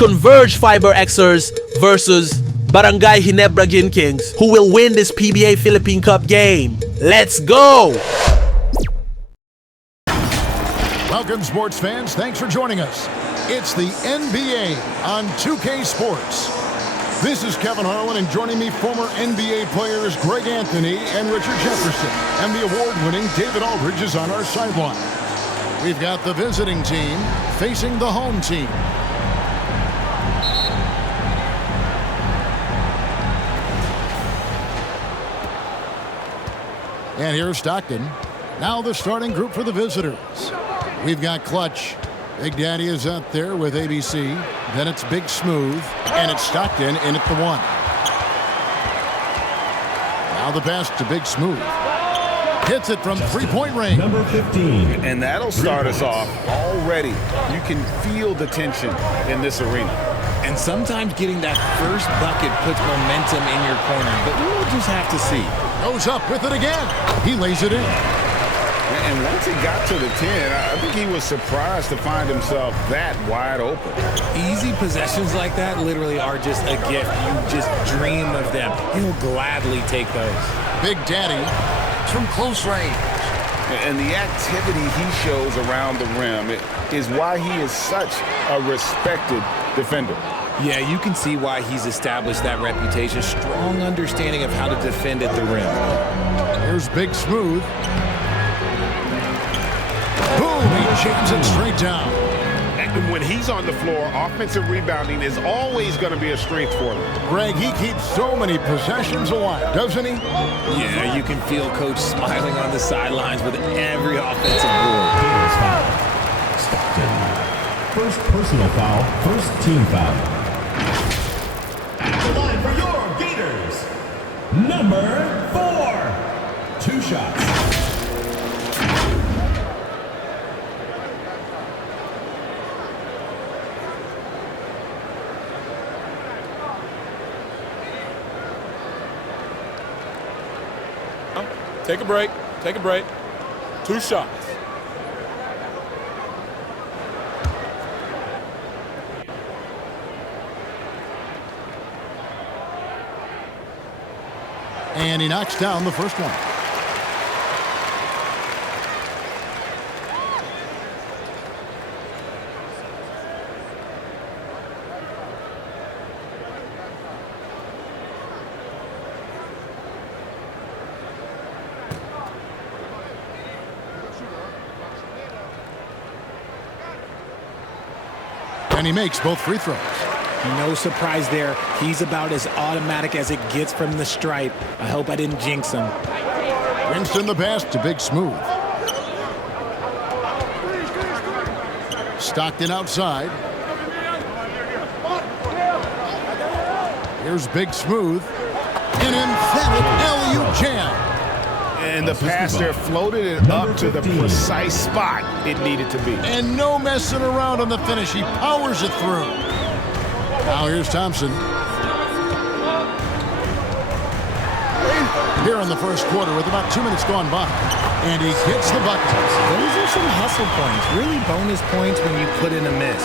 CONVERGE FIBEREXERS versus Barangay Ginebra Kings, who will win this PBA Philippine Cup game. Let's go! Welcome, sports fans. Thanks for joining us. It's the NBA on 2K Sports. This is Kevin Harlan, and joining me, former NBA players Greg Anthony and Richard Jefferson. And the award-winning David Aldridge is on our sideline. We've got the visiting team facing the home team. And here's Stockton. Now the starting group for the visitors. We've got Clutch. Big Daddy is out there with ABC. Then it's Big Smooth. And it's Stockton in at the one. Now the pass to Big Smooth. Hits it from three-point range. Number 15. And that'll start us off already. You can feel the tension in this arena. And sometimes getting that first bucket puts momentum in your corner. But we'll just have to see. Goes up with it again. He lays it in. And once he got to the 10, I think he was surprised to find himself that wide open. Easy possessions like that literally are just a gift. You just dream of them. He'll gladly take those. Big Daddy from close range. And the activity he shows around the rim is why he is such a respected defender. Yeah, you can see why he's established that reputation. Strong understanding of how to defend at the rim. Here's Big Smooth. Boom! He jams it straight down. And when he's on the floor, offensive rebounding is always going to be a strength for them. Greg, he keeps so many possessions alive, doesn't he? Yeah, you can feel Coach smiling on the sidelines with every offensive board. Stockton. First personal foul, first team foul. At the line for your Gators, number 4. 2 shots. Take a break. Take a break. 2 shots. And he knocks down the first one. And he makes both free throws. No surprise there. He's about as automatic as it gets from the stripe. I hope I didn't jinx him. Winston the pass to Big Smooth. Stockton outside. Here's Big Smooth. An emphatic alley-oop jam. And the pass there floated it up to the precise spot it needed to be. And no messing around on the finish. He powers it through. Now here's Thompson. Here in the first quarter with about 2 minutes gone by. And he hits the bucket. Those are some hustle points. Really bonus points when you put in a miss.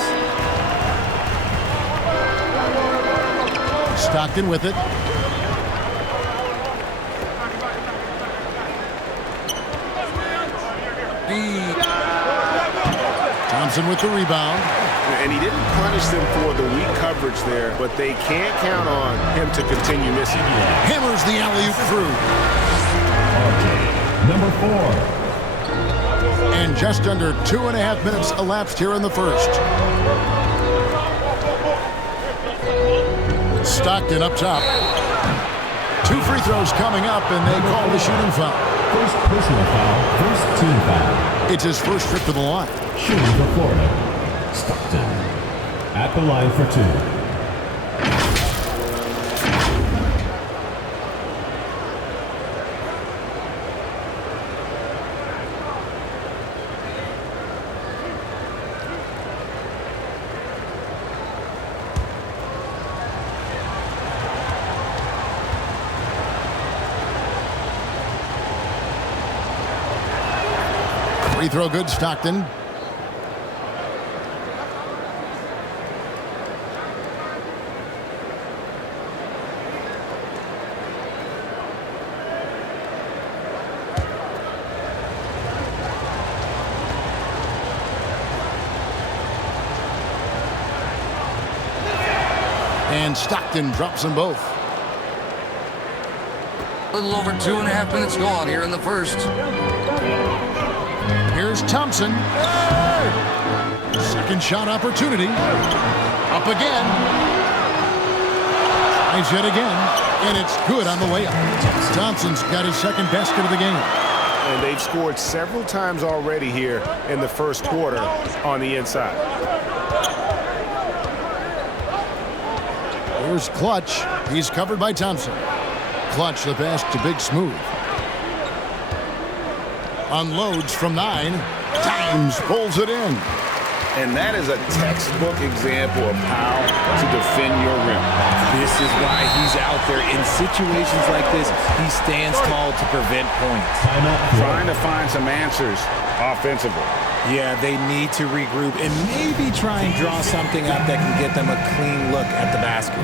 Stockton with it. Thompson with the rebound. And he didn't punish them for the weak coverage there, but they can't count on him to continue missing. Hammers the alley-oop through. Number 4. And just under 2.5 minutes elapsed here in the first. Stockton up top. 2 free throws coming up, and they call the shooting foul. First personal foul, first team foul. It's his first trip to the line. Shooting for Florida. Stockton. At the line for 2. Free throw good, Stockton. And Stockton drops them both. A little over 2.5 minutes gone here in the first. Here's Thompson. Second shot opportunity. Up again. Tries yet again. And it's good on the layup. Thompson's got his second basket of the game. And they've scored several times already here in the first quarter on the inside. Here's Clutch. He's covered by Thompson. Clutch the pass to Big Smooth. Unloads from 9. Dimes pulls it in. And that is a textbook example of how to defend your rim. This is why he's out there. In situations like this, he stands tall to prevent points. Trying to find some answers offensively. Yeah, they need to regroup and maybe try and draw something up that can get them a clean look at the basket.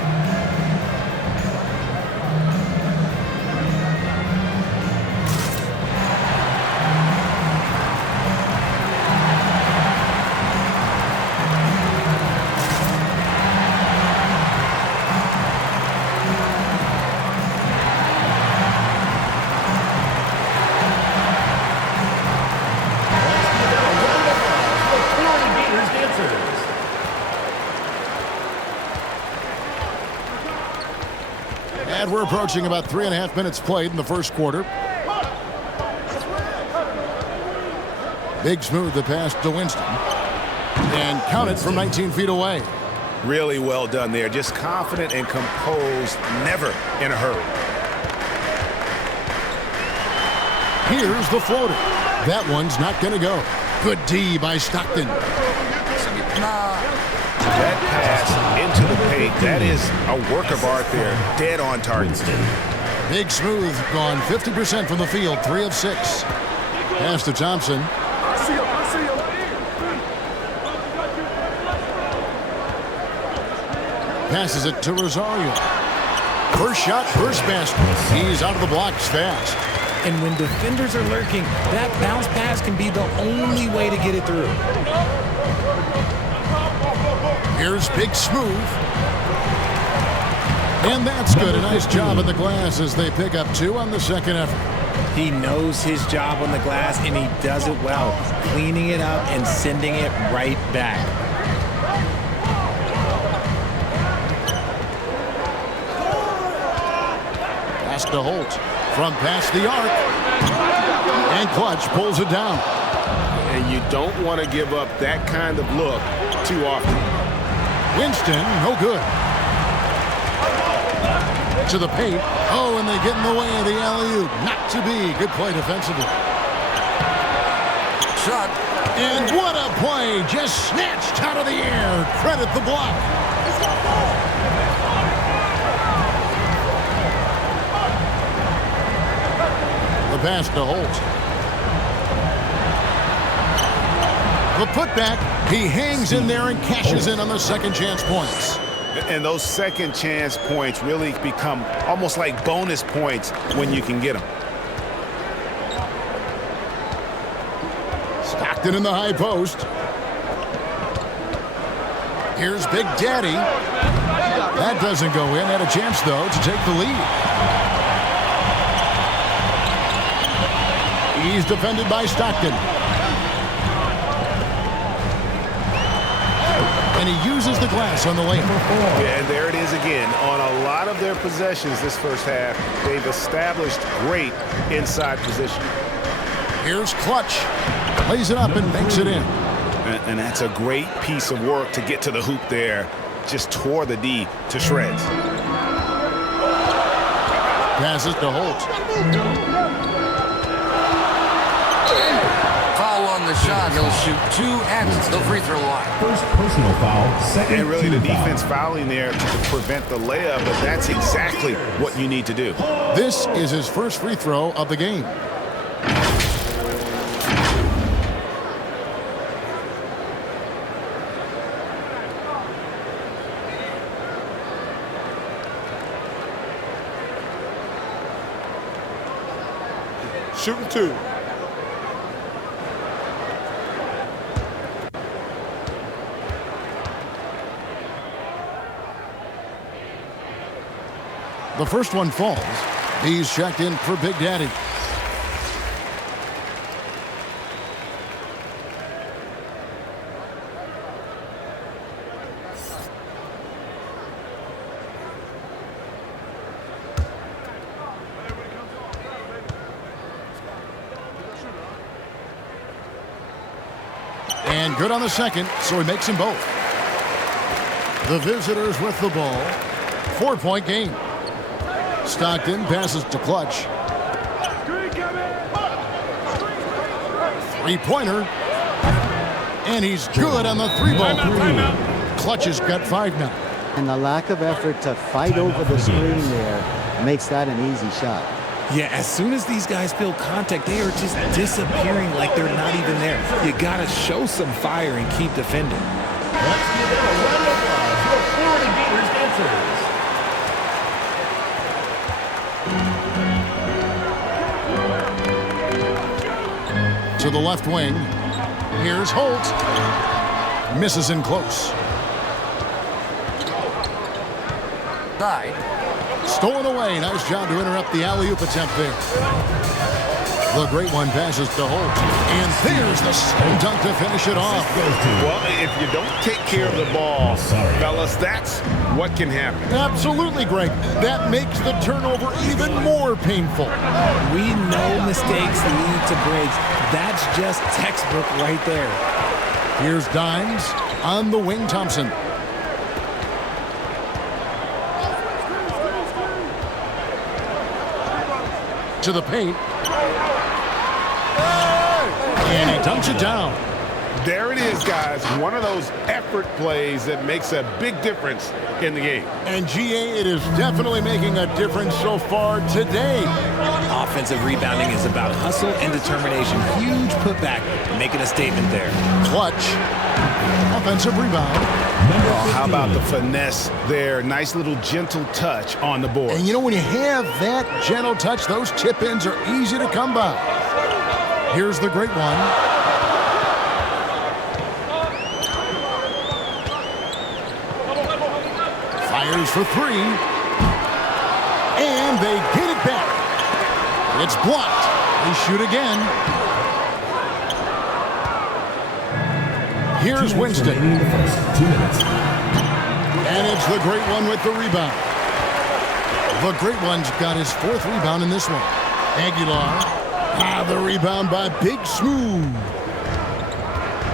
And we're approaching about 3.5 minutes played in the first quarter. Big Smooth the pass to Winston. And count it from 19 feet away. Really well done there. Just confident and composed, never in a hurry. Here's the floater. That one's not going to go. Good D by Stockton. That pass into the paint, that is a work of art there. Dead on target. Big Smooth gone 50% from the field, 3 of 6. Pass to Thompson. Passes it to Rosario. First shot, first basket. He's out of the blocks fast. And when defenders are lurking, that bounce pass can be the only way to get it through. Here's Big Smooth. And that's good. A nice job at the glass as they pick up 2 on the second effort. He knows his job on the glass, and he does it well, cleaning it up and sending it right back. Pass to Holt from past the arc. And Clutch pulls it down. And you don't want to give up that kind of look too often. Winston, no good. To the paint. Oh, and they get in the way of the alley-oop. Not to be. Good play defensively. Shot. And what a play. Just snatched out of the air. Credit the block. The pass to Holt. The putback. He hangs in there and cashes in on the second chance points. And those second chance points really become almost like bonus points when you can get them. Stockton in the high post. Here's Big Daddy. That doesn't go in. Had a chance, though, to take the lead. He's defended by Stockton. And he uses the glass on the layup. Yeah, and there it is again. On a lot of their possessions this first half, they've established great inside position. Here's Clutch. Lays it up and makes it in. And that's a great piece of work to get to the hoop there. Just tore the D to shreds. Passes to Holt. On the shot, he'll shoot 2 at the free throw line. First personal foul, second And really the team foul. defense fouling there to prevent the layup, but that's exactly what you need to do. This is his first free throw of the game. Shooting 2. The first one falls. He's checked in for Big Daddy. And good on the second, so he makes them both. The visitors with the ball. 4-point game. Stockton passes to Clutch. Three-pointer. And he's good on the three-ball. Clutch has got 5 now. And the lack of effort to fight over the screen there makes that an easy shot. Yeah, as soon as these guys feel contact, they are just disappearing like they're not even there. You got to show some fire and keep defending. Let's give them a round of applause for Florida Gators dancers. To the left wing. Here's Holt. Misses in close. Side. Stolen away. Nice job to interrupt the alley-oop attempt there. The great one passes to Holt. And there's the slam dunk to finish it off. Well, if you don't take care of the ball, fellas, that's what can happen. Absolutely, Greg. That makes the turnover even more painful. We know mistakes lead to breaks. That's just textbook right there. Here's Dimes on the wing, Thompson. To the paint. And he dunks it down. There it is, guys. One of those effort plays that makes a big difference in the game. And GA, it is definitely making a difference so far today. Offensive rebounding is about hustle and determination. Huge putback, making a statement there. Clutch. Offensive rebound. Oh, how about the finesse there? Nice little gentle touch on the board. And you know, when you have that gentle touch, those tip-ins are easy to come by. Here's the great one. Fires for 3. And they get it back. It's blocked. They shoot again. Here's Winston. And it's the great one with the rebound. The great one's got his 4th rebound in this one. Aguilar. The rebound by Big Smooth.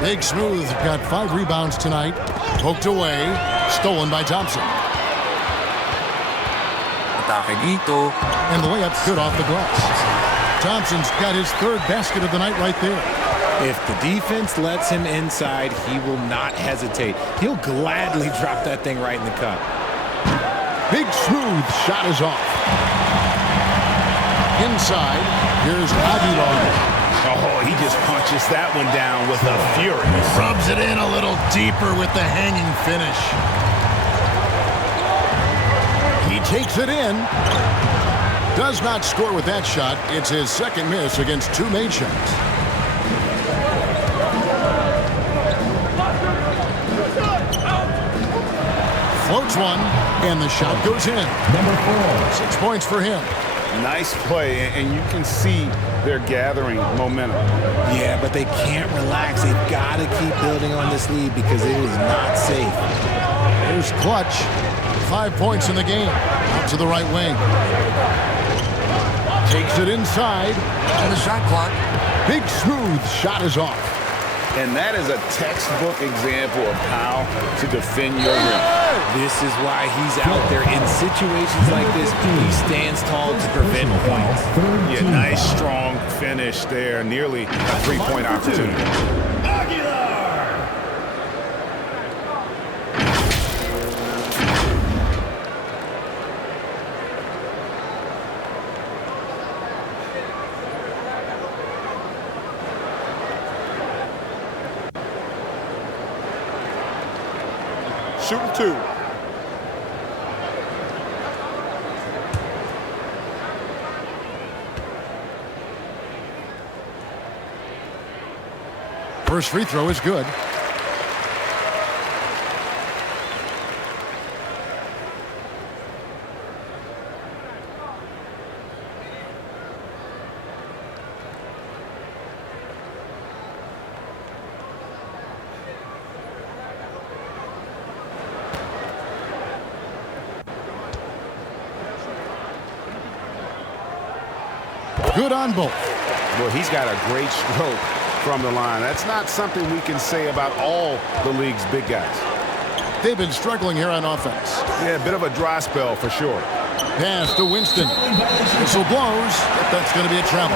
Big Smooth got 5 rebounds tonight. Poked away. Stolen by Thompson. And the layup's good off the glass. Thompson's got his 3rd basket of the night right there. If the defense lets him inside, he will not hesitate. He'll gladly drop that thing right in the cup. Big Smooth shot is off. Inside, here's Aguilar. Oh, he just punches that one down with a fury. Rubs it in a little deeper with the hanging finish. He takes it in. Does not score with that shot. It's his 2nd miss against 2 made shots. Floats one, and the shot goes in. Number 4. 6 points for him. Nice play, and you can see they're gathering momentum. Yeah, but they can't relax. They've got to keep building on this lead because it is not safe. Here's Clutch. 5 points in the game. Out to the right wing. Takes it inside. On the shot clock. Big Smooth shot is off. And that is a textbook example of how to defend your rim. This is why he's out there. In situations like this, he stands tall to prevent points. Yeah, nice, strong finish there. Nearly a 3-point opportunity. Shooting 2. First free throw is good. Good on both. Well, he's got a great stroke from the line. That's not something we can say about all the league's big guys. They've been struggling here on offense. Yeah, a bit of a dry spell for sure. Pass to Winston. Whistle blows, but that's going to be a travel.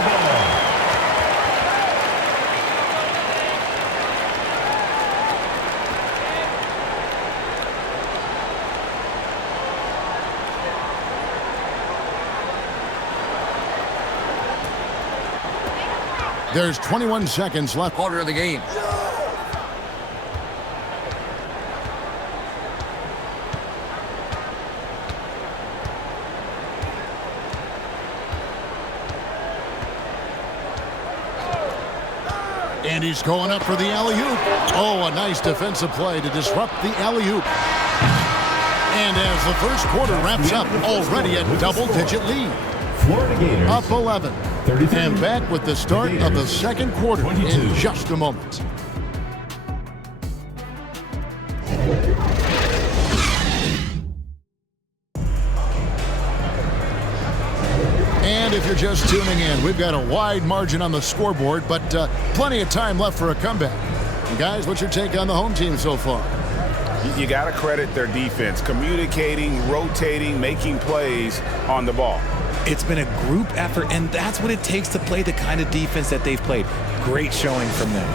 There's 21 seconds left. Quarter of the game. And he's going up for the alley-oop. Oh, a nice defensive play to disrupt the alley-oop. And as the first quarter wraps up, already a double-digit lead. Florida Gators Up 11. 33. And back with the start of the second quarter 22. in just a moment. And if you're just tuning in, we've got a wide margin on the scoreboard, but plenty of time left for a comeback. And guys, what's your take on the home team so far? You got to credit their defense, communicating, rotating, making plays on the ball. It's been a group effort, and that's what it takes to play the kind of defense that they've played. Great showing from them.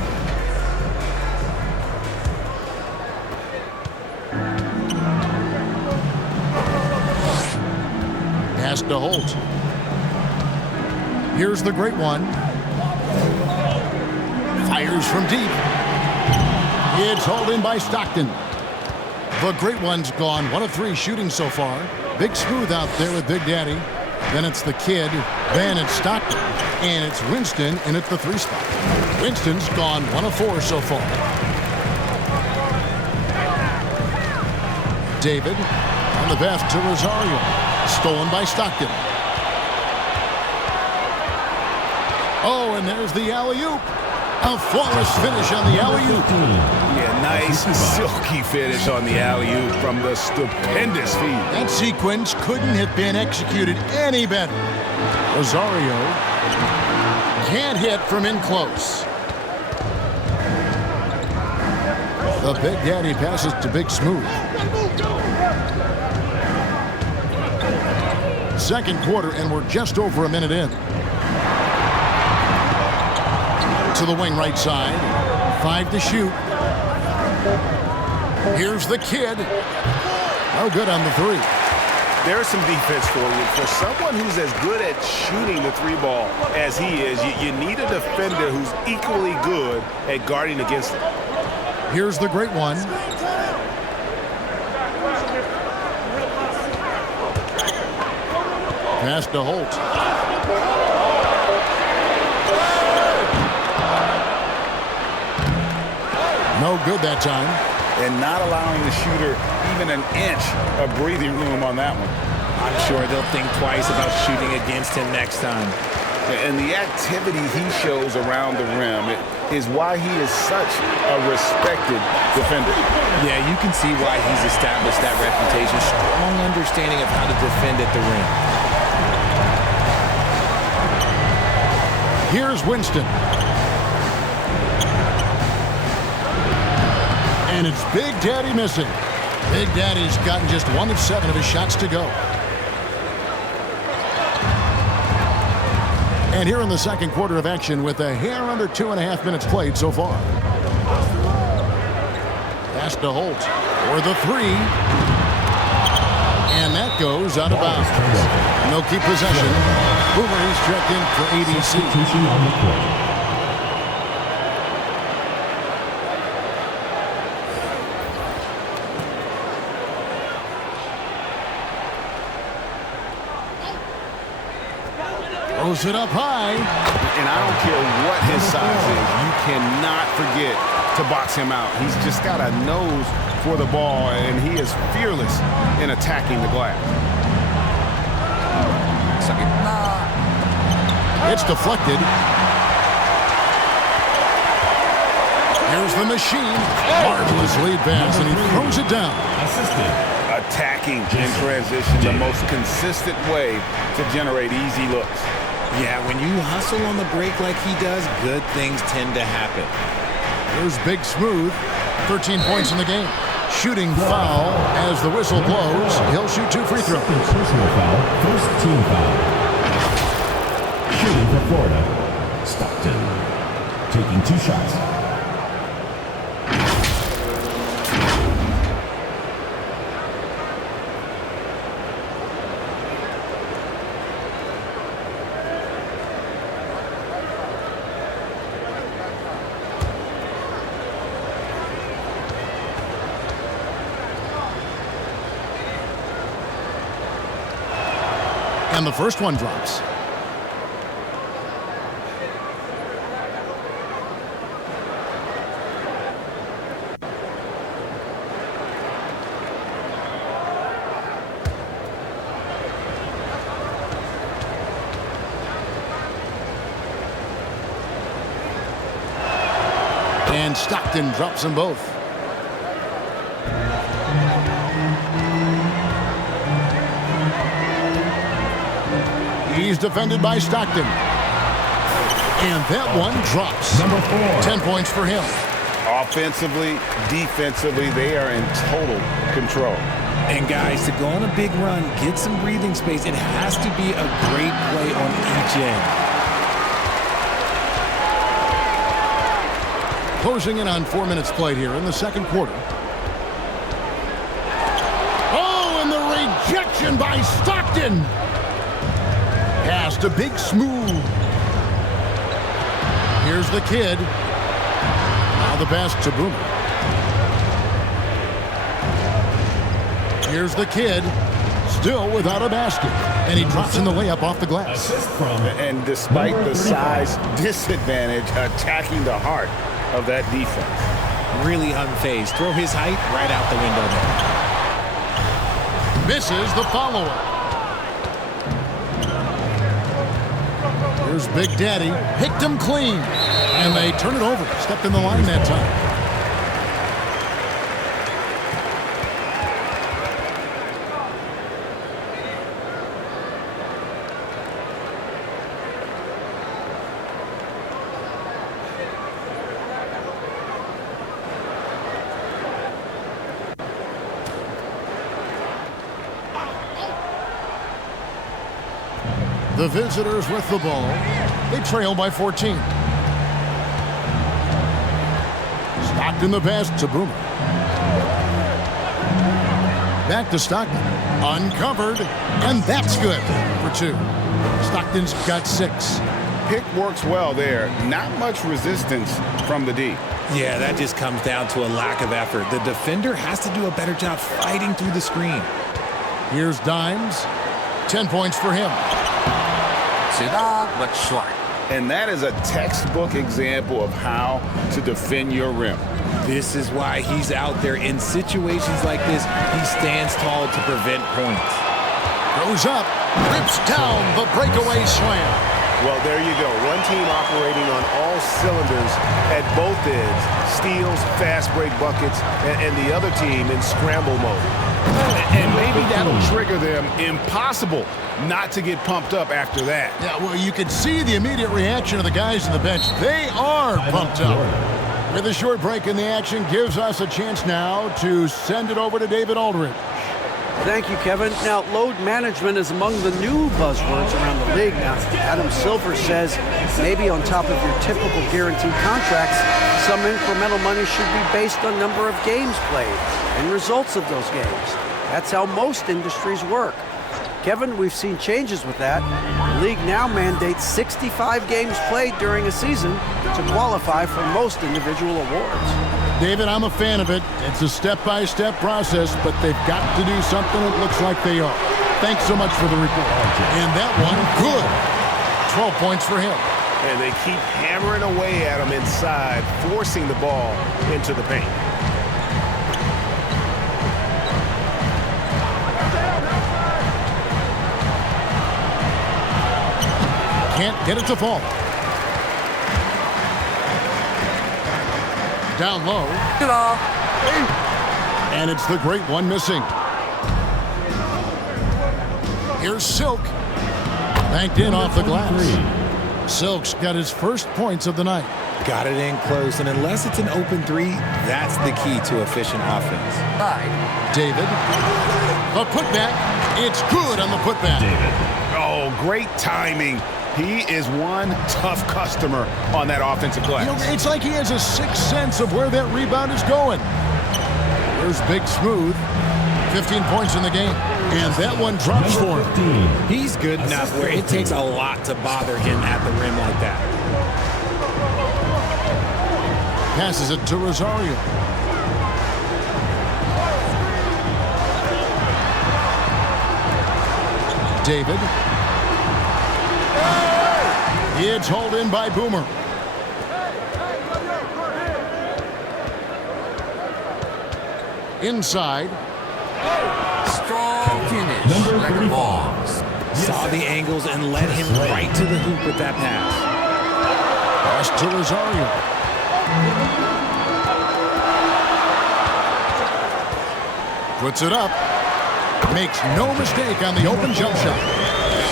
Pass to Holt. Here's the great one. Fires from deep. It's hauled in by Stockton. The great one's gone 1 of 3 shooting so far. Big Smooth out there with Big Daddy. Then it's the kid. Then it's Stockton. And it's Winston in at the 3 spot. Winston's gone 1 of 4 so far. David on the pass to Rosario. Stolen by Stockton. Oh, and there's the alley-oop. A flawless finish on the alley-oop. Yeah, nice silky finish on the alley-oop from the stupendous feed. That sequence couldn't have been executed any better. Rosario can't hit from in close. The Big Daddy passes to Big Smooth. Second quarter, and we're just over a minute in. To the wing right side. 5 to shoot. Here's the kid. No good on the 3. There's some defense for you. For someone who's as good at shooting the 3 ball as he is, you need a defender who's equally good at guarding against it. Here's the great one. Pass to Holt. No good that time. And not allowing the shooter even an inch of breathing room on that one. I'm sure they'll think twice about shooting against him next time. And the activity he shows around the rim is why he is such a respected defender. Yeah, you can see why he's established that reputation. Strong understanding of how to defend at the rim. Here's Winston. And it's Big Daddy missing. Big Daddy's gotten just 1 of 7 of his shots to go. And here in the second quarter of action with a hair under 2.5 minutes played so far. Pass to Holt for the 3. And that goes out of bounds. No keep possession. Boomer, he's checked in for ADC. Throws it up high. And I don't care what his size is. You cannot forget to box him out. He's just got a nose for the ball, and he is fearless in attacking the glass. It's deflected. Here's the machine. Marvelous lead pass, and he throws it down. Attacking in transition, the most consistent way to generate easy looks. Yeah, when you hustle on the break like he does, good things tend to happen. Here's Big Smooth. 13 points in the game. Shooting foul as the whistle blows. He'll shoot 2 free throws. Second personal foul, first team foul. Shooting for Florida, Stockton. Taking 2 shots. And the first one drops. And Stockton drops them both. He's defended by Stockton. And that one drops. Number 4. 10 points for him. Offensively, defensively, they are in total control. And guys, to go on a big run, get some breathing space, it has to be a great play on each end. Closing in on 4 minutes played here in the second quarter. Oh, and the rejection by Stockton. Pass to Big Smooth. Here's the kid. Now the pass to Boomer. Here's the kid. Still without a basket. And he drops in the layup off the glass. And despite the size disadvantage, attacking the heart of that defense. Really unfazed. Throw his height right out the window there. Misses the follower. Here's Big Daddy. Picked him clean. And they turn it over. Stepped in the line that time. The visitors with the ball. They trail by 14. Stockton the pass to Boomer. Back to Stockton. Uncovered. And that's good for 2. Stockton's got 6. Pick works well there. Not much resistance from the D. Yeah, that just comes down to a lack of effort. The defender has to do a better job fighting through the screen. Here's Dimes. 10 points for him. But short. And that is a textbook example of how to defend your rim. This is why he's out there in situations like this. He stands tall to prevent points. Goes up, rips down the breakaway slam. Well, there you go. One team operating on all cylinders at both ends. Steals, fast break buckets, and the other team in scramble mode. And maybe that'll trigger them. Impossible not to get pumped up after that. Yeah, well, you can see the immediate reaction of the guys on the bench. They are pumped up. With a short break in the action, gives us a chance now to send it over to David Aldridge. Thank you, Kevin. Now, load management is among the new buzzwords around the league. Now, Adam Silver says maybe on top of your typical guaranteed contracts, some incremental money should be based on number of games played and results of those games. That's how most industries work. Kevin, we've seen changes with that. The league now mandates 65 games played during a season to qualify for most individual awards. David, I'm a fan of it. It's a step-by-step process, but they've got to do something that looks like they are. Thanks so much for the report. And that one, good. 12 points for him. And they keep hammering away at him inside, forcing the ball into the paint. Can't get it to fall. Down low. And it's the great one missing. Here's Silk. Banked in off the glass. Silk's got his first points of the night. Got it in close, and unless it's an open three, that's the key to efficient offense. David. A putback. It's good on the putback. Oh, great timing. He is one tough customer on that offensive glass. You know, it's like he has a sixth sense of where that rebound is going. There's Big Smooth. 15 points in the game. And that one drops for him. He's good enough where it takes a lot to bother him at the rim like that. Passes it to Rosario. David. It's hauled in by Boomer. Inside. Strong finish. Like balls. Saw the angles and led him right to the hoop with that pass. Pass to Rosario. Puts it up. Makes no mistake on the open jump shot.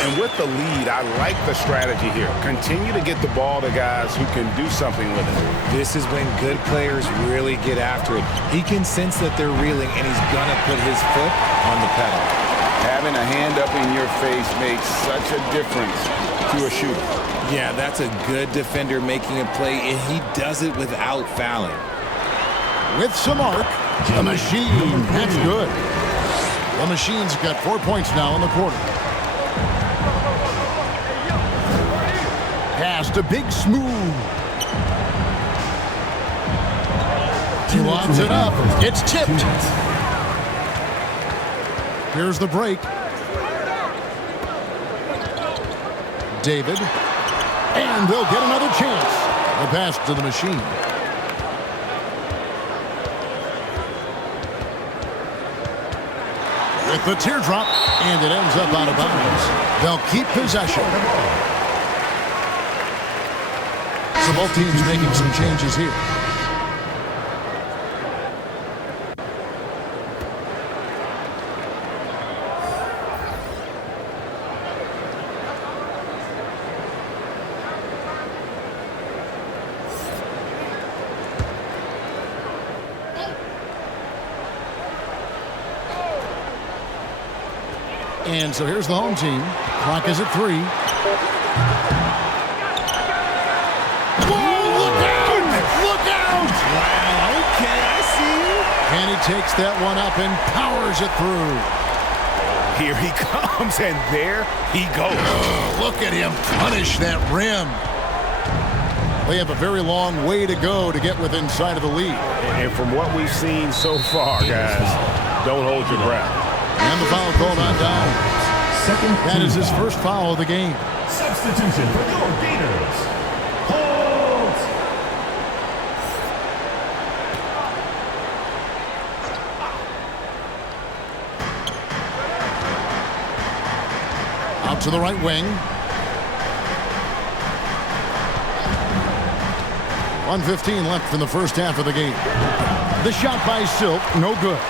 And with the lead, I like the strategy here. Continue to get the ball to guys who can do something with it. This is when good players really get after it. He can sense that they're reeling, and he's going to put his foot on the pedal. Having a hand up in your face makes such a difference to a shooter. Yeah, that's a good defender making a play, and he does it without fouling. With some arc, the machine. That's good. The machine's got 4 points now in the quarter. Pass to Big Smooth. He lobs it up. It's tipped. Here's the break. David. And they'll get another chance. The pass to the machine. With the teardrop, and it ends up out of bounds. They'll keep possession. So both teams making some changes here. And so here's the home team. Clock is at 3. Whoa, look out! Look out! Wow, okay, I see you. And he takes that one up and powers it through. Here he comes, and there he goes. Oh, look at him punish that rim. They have a very long way to go to get within sight of the lead. And from what we've seen so far, guys, don't hold your breath. And the foul called on down. That is his first foul of the game. Substitution for your Gators. Hold. Out to the right wing. 1:15 left in the first half of the game. The shot by Silk, no good.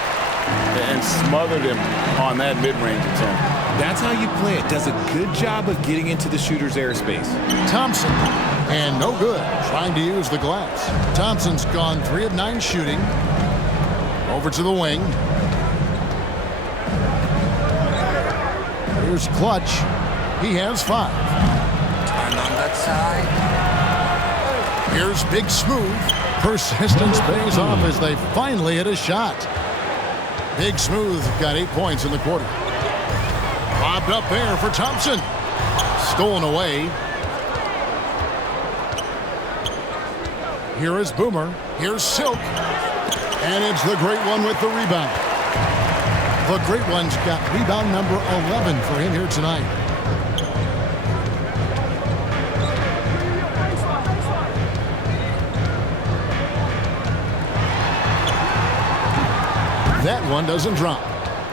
And smothered him on that mid-range attempt. That's how you play it. Does a good job of getting into the shooter's airspace. Thompson, and no good. Trying to use the glass. Thompson's gone 3 of 9 shooting. Over to the wing. Here's Clutch. He has 5. And on that side. Here's Big Smooth. Persistence pays off as they finally hit a shot. Big Smooth got 8 points in the quarter. Lobbed up there for Thompson. Stolen away. Here is Boomer. Here's Silk. And it's the Great One with the rebound. The Great One's got rebound number 11 for him here tonight. That one doesn't drop.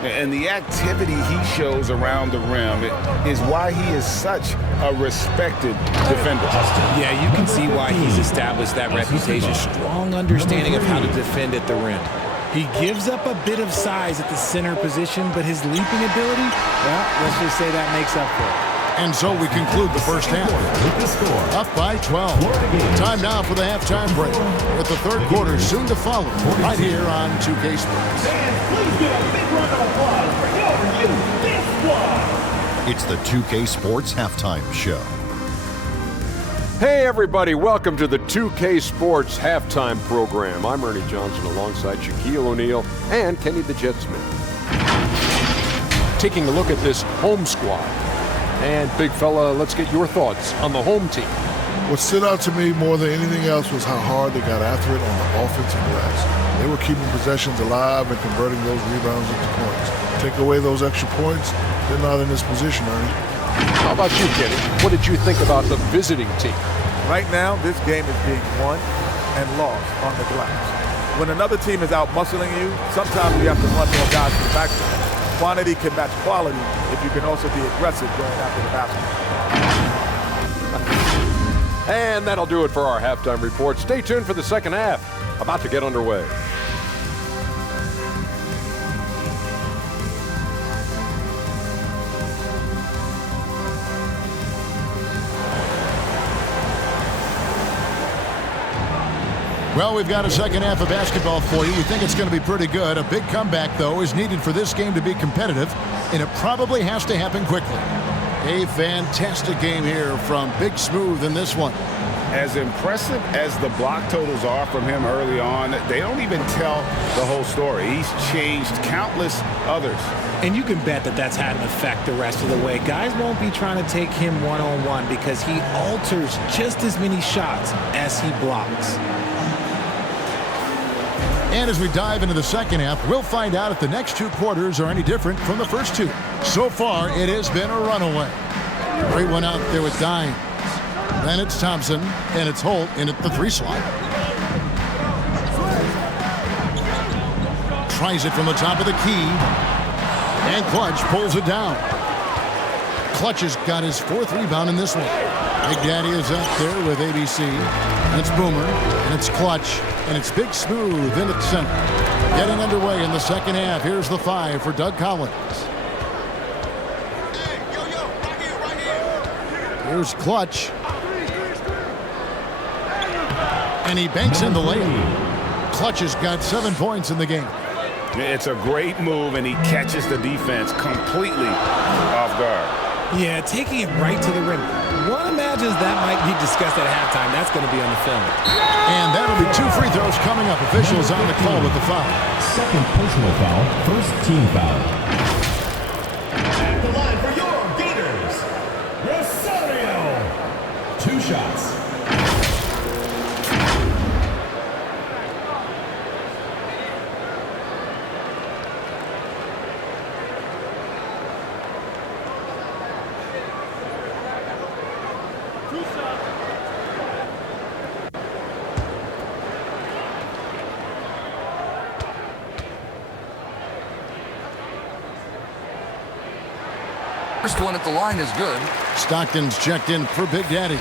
And the activity he shows around the rim is why he is such a respected defender. Yeah, you can see why he's established that reputation. Strong understanding of how to defend at the rim. He gives up a bit of size at the center position, but his leaping ability, well, let's just say that makes up for it. And so we conclude the first half. Up by 12. Time now for the halftime break, with the third quarter soon to follow, right here on 2K Sports. Please give a big round of applause for your This One. It's the 2K Sports Halftime Show. Hey everybody, welcome to the 2K Sports Halftime Program. I'm Ernie Johnson alongside Shaquille O'Neal and Kenny the Jet Smith. Taking a look at this home squad. And big fella, let's get your thoughts on the home team. What stood out to me more than anything else was how hard they got after it on the offensive glass. They were keeping possessions alive and converting those rebounds into points. Take away those extra points, they're not in this position, Ernie. How about you, Kenny? What did you think about the visiting team? Right now, this game is being won and lost on the glass. When another team is out muscling you, sometimes you have to run more guys to the backcourt. Quantity can match quality if you can also be aggressive going after the basket. And that'll do it for our halftime report. Stay tuned for the second half. About to get underway. Well, we've got a second half of basketball for you. You think it's going to be pretty good. A big comeback, though, is needed for this game to be competitive, and it probably has to happen quickly. A fantastic game here from Big Smooth in this one. As impressive as the block totals are from him early on, they don't even tell the whole story. He's changed countless others. And you can bet that that's had an effect the rest of the way. Guys won't be trying to take him one-on-one because he alters just as many shots as he blocks. And as we dive into the second half, we'll find out if the next two quarters are any different from the first two. So far, it has been a runaway. Great one out there with Dines. Then it's Thompson, and it's Holt in at the three slot. Tries it from the top of the key. And Clutch pulls it down. Clutch has got his fourth rebound in this one. Big Daddy is up there with ABC. And it's Boomer, and it's Clutch, and it's Big Smooth in at center. Getting underway in the second half. Here's the 5 for Doug Collins. Here's Clutch. And he banks in the layup. Clutch has got 7 points in the game. It's a great move, and he catches the defense completely off guard. Yeah, taking it right to the rim. One imagines that might be discussed at halftime. That's going to be on the film. And that'll be 2 free throws coming up. Officials on the call with the foul. Second personal foul, first team foul. At the line for your Gators, Rosario. 2 shots. First one at the line is good. Stockton's checked in for Big Daddy.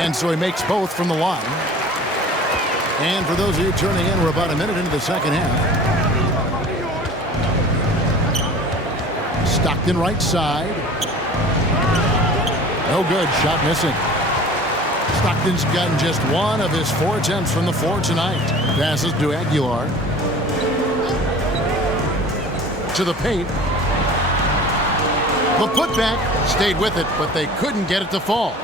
And so he makes both from the line. And for those of you tuning in, we're about a minute into the second half. Stockton right side. No good. Shot missing. Stockton's gotten just 1 of his 4 attempts from the floor tonight. Passes to Aguilar. To the paint. The putback stayed with it, but they couldn't get it to fall.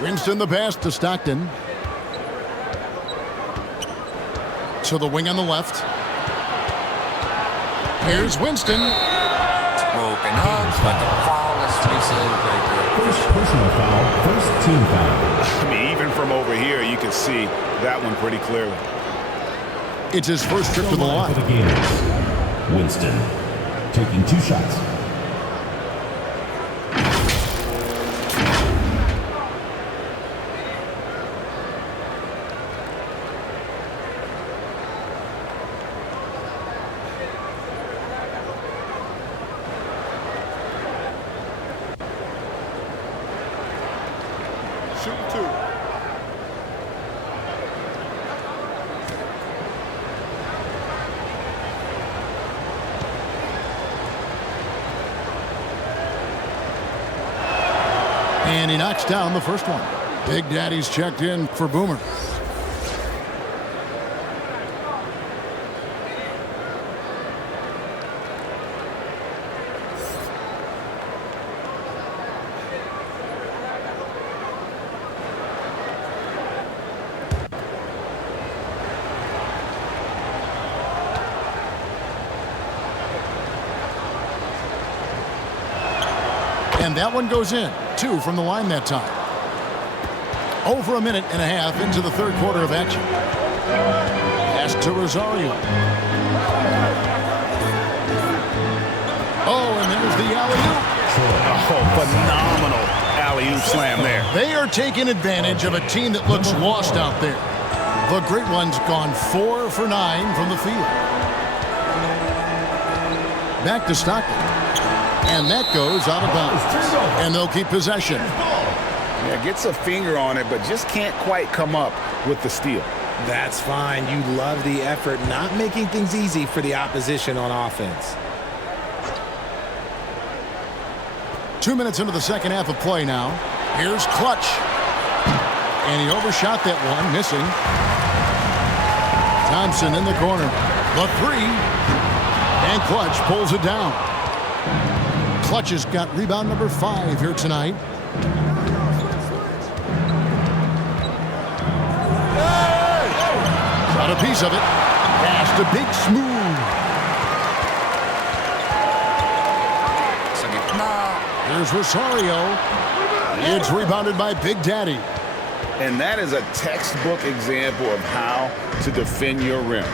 Winston the pass to Stockton. To the wing on the left. Here's Winston. Broken up, but the foul is to be celebrated. First personal foul, first team foul. I mean, even from over here, you can see that one pretty clearly. It's his first trip to the line. For the Gators, Winston taking 2 shots. And he knocks down the first one. Big Daddy's checked in for Boomer. And that one goes in. 2 from the line that time. Over a minute and a half into the third quarter of action. Pass to Rosario. Oh, and there's the alley-oop. Oh, phenomenal alley-oop slam there. They are taking advantage of a team that looks lost out there. The Great One's gone 4 for 9 from the field. Back to Stockton. And that goes out of bounds. And they'll keep possession. Yeah, gets a finger on it, but just can't quite come up with the steal. That's fine. You love the effort, not making things easy for the opposition on offense. 2 minutes into the second half of play now. Here's Clutch. And he overshot that one, missing. Thompson in the corner. The 3. And Clutch pulls it down. Clutch has got rebound number 5 here tonight. Got a piece of it. Pass to Big Smooth. Here's Rosario. It's rebounded by Big Daddy. And that is a textbook example of how to defend your rim.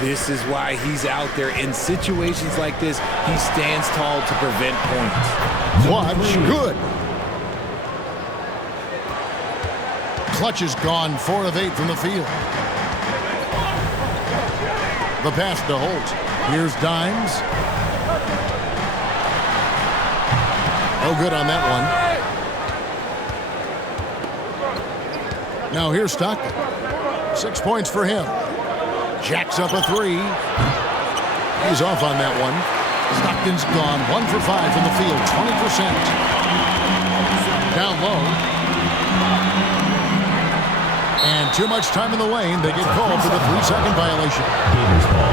This is why he's out there. In situations like this, he stands tall to prevent points. Clutch, good. Clutch is gone 4 of 8 from the field. The pass to Holt. Here's Dimes. No good on that one. Now here's Stockton. 6 points for him. Jacks up a 3. He's off on that one. Stockton's gone 1 for 5 from the field, 20%. Down low. And too much time in the lane. They get called for the 3-second violation. Gators ball.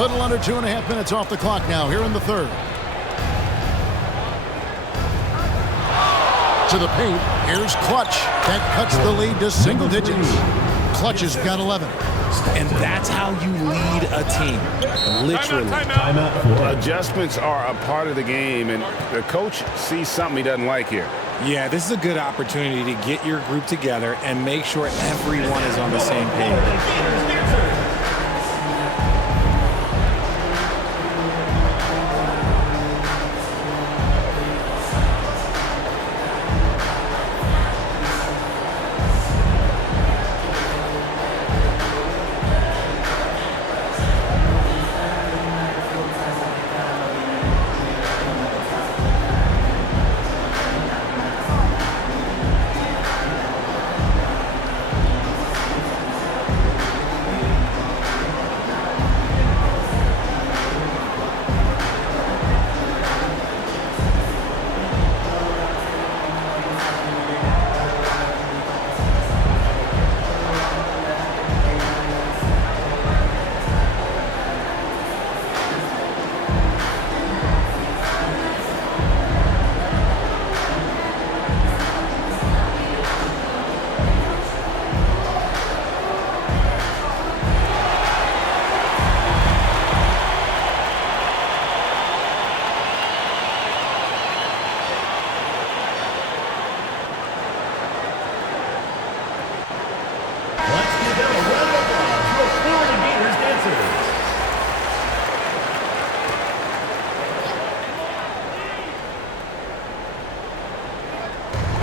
Little under 2.5 minutes off the clock now here in the third. To the paint. Here's Clutch. That cuts the lead to single digits. Clutch has got 11. And that's how you lead a team. Literally. Timeout. Adjustments are a part of the game, and the coach sees something he doesn't like here. Yeah, this is a good opportunity to get your group together and make sure everyone is on the same page.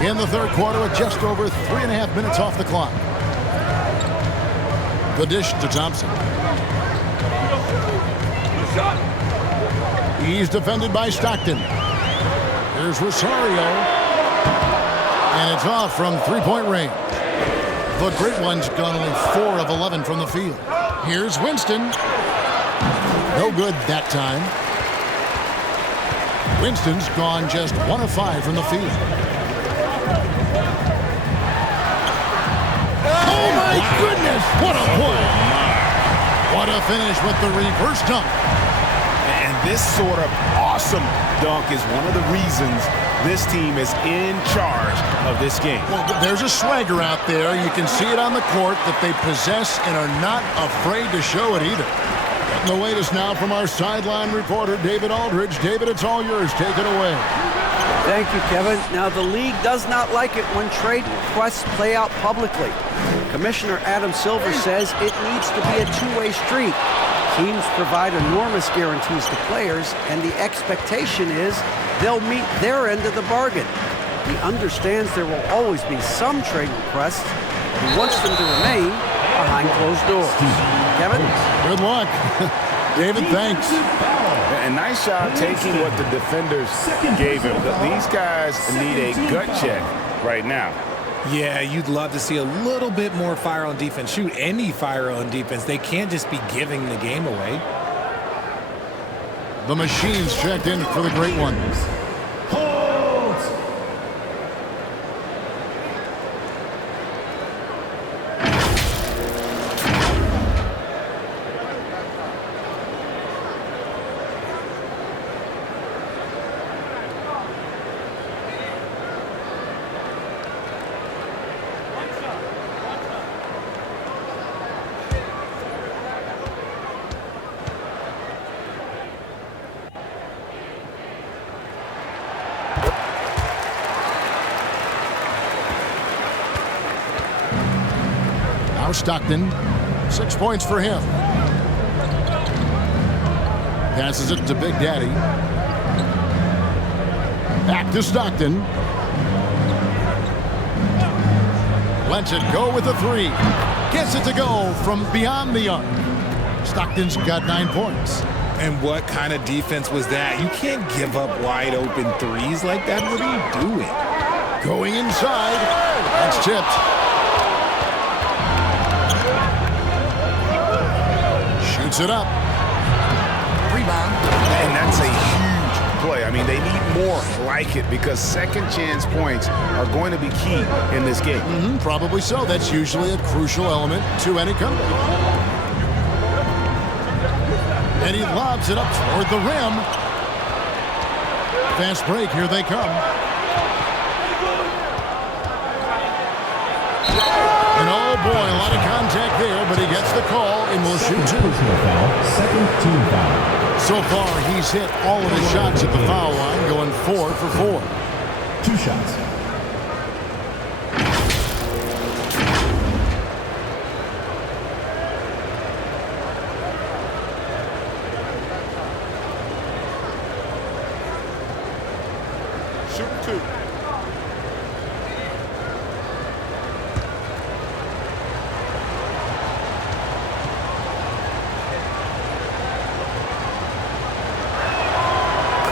In the third quarter with just over 3.5 minutes off the clock. The dish to Thompson. He's defended by Stockton. Here's Rosario. And it's off from 3-point range. The Great One's gone only 4 of 11 from the field. Here's Winston. No good that time. Winston's gone just 1 of 5 from the field. Oh my goodness! What a play! What a finish with the reverse dunk. And this sort of awesome dunk is one of the reasons this team is in charge of this game. Well, there's a swagger out there. You can see it on the court that they possess and are not afraid to show it either. Getting the latest now from our sideline reporter, David Aldridge. David, it's all yours. Take it away. Thank you, Kevin. Now, the league does not like it when trade requests play out publicly. Commissioner Adam Silver says it needs to be a two-way street. Teams provide enormous guarantees to players, and the expectation is they'll meet their end of the bargain. He understands there will always be some trade requests. He wants them to remain behind closed doors. Kevin? Good luck. David, thanks. And nice job taking what the defenders gave him. These guys need a gut check right now. Yeah, you'd love to see a little bit more fire on defense. Shoot, any fire on defense. They can't just be giving the game away. The machine's checked in for the Great Ones. Stockton, 6 points for him. Passes it to Big Daddy. Back to Stockton. Lets it go with a 3. Gets it to go from beyond the arc. Stockton's got 9 points. And what kind of defense was that? You can't give up wide open threes like that. What are you doing? Going inside. That's tipped. Shoots it up. Rebound. And that's a huge play. I mean, they need more like it because second chance points are going to be key in this game. Probably so. That's usually a crucial element to any comeback. And he lobs it up toward the rim. Fast break. Here they come. And oh boy, a lot of contact there, but he gets the call and will shoot 2. Second team foul. So far, he's hit all of his shots at the foul line, going 4 for 4. 2 shots. Shoot 2.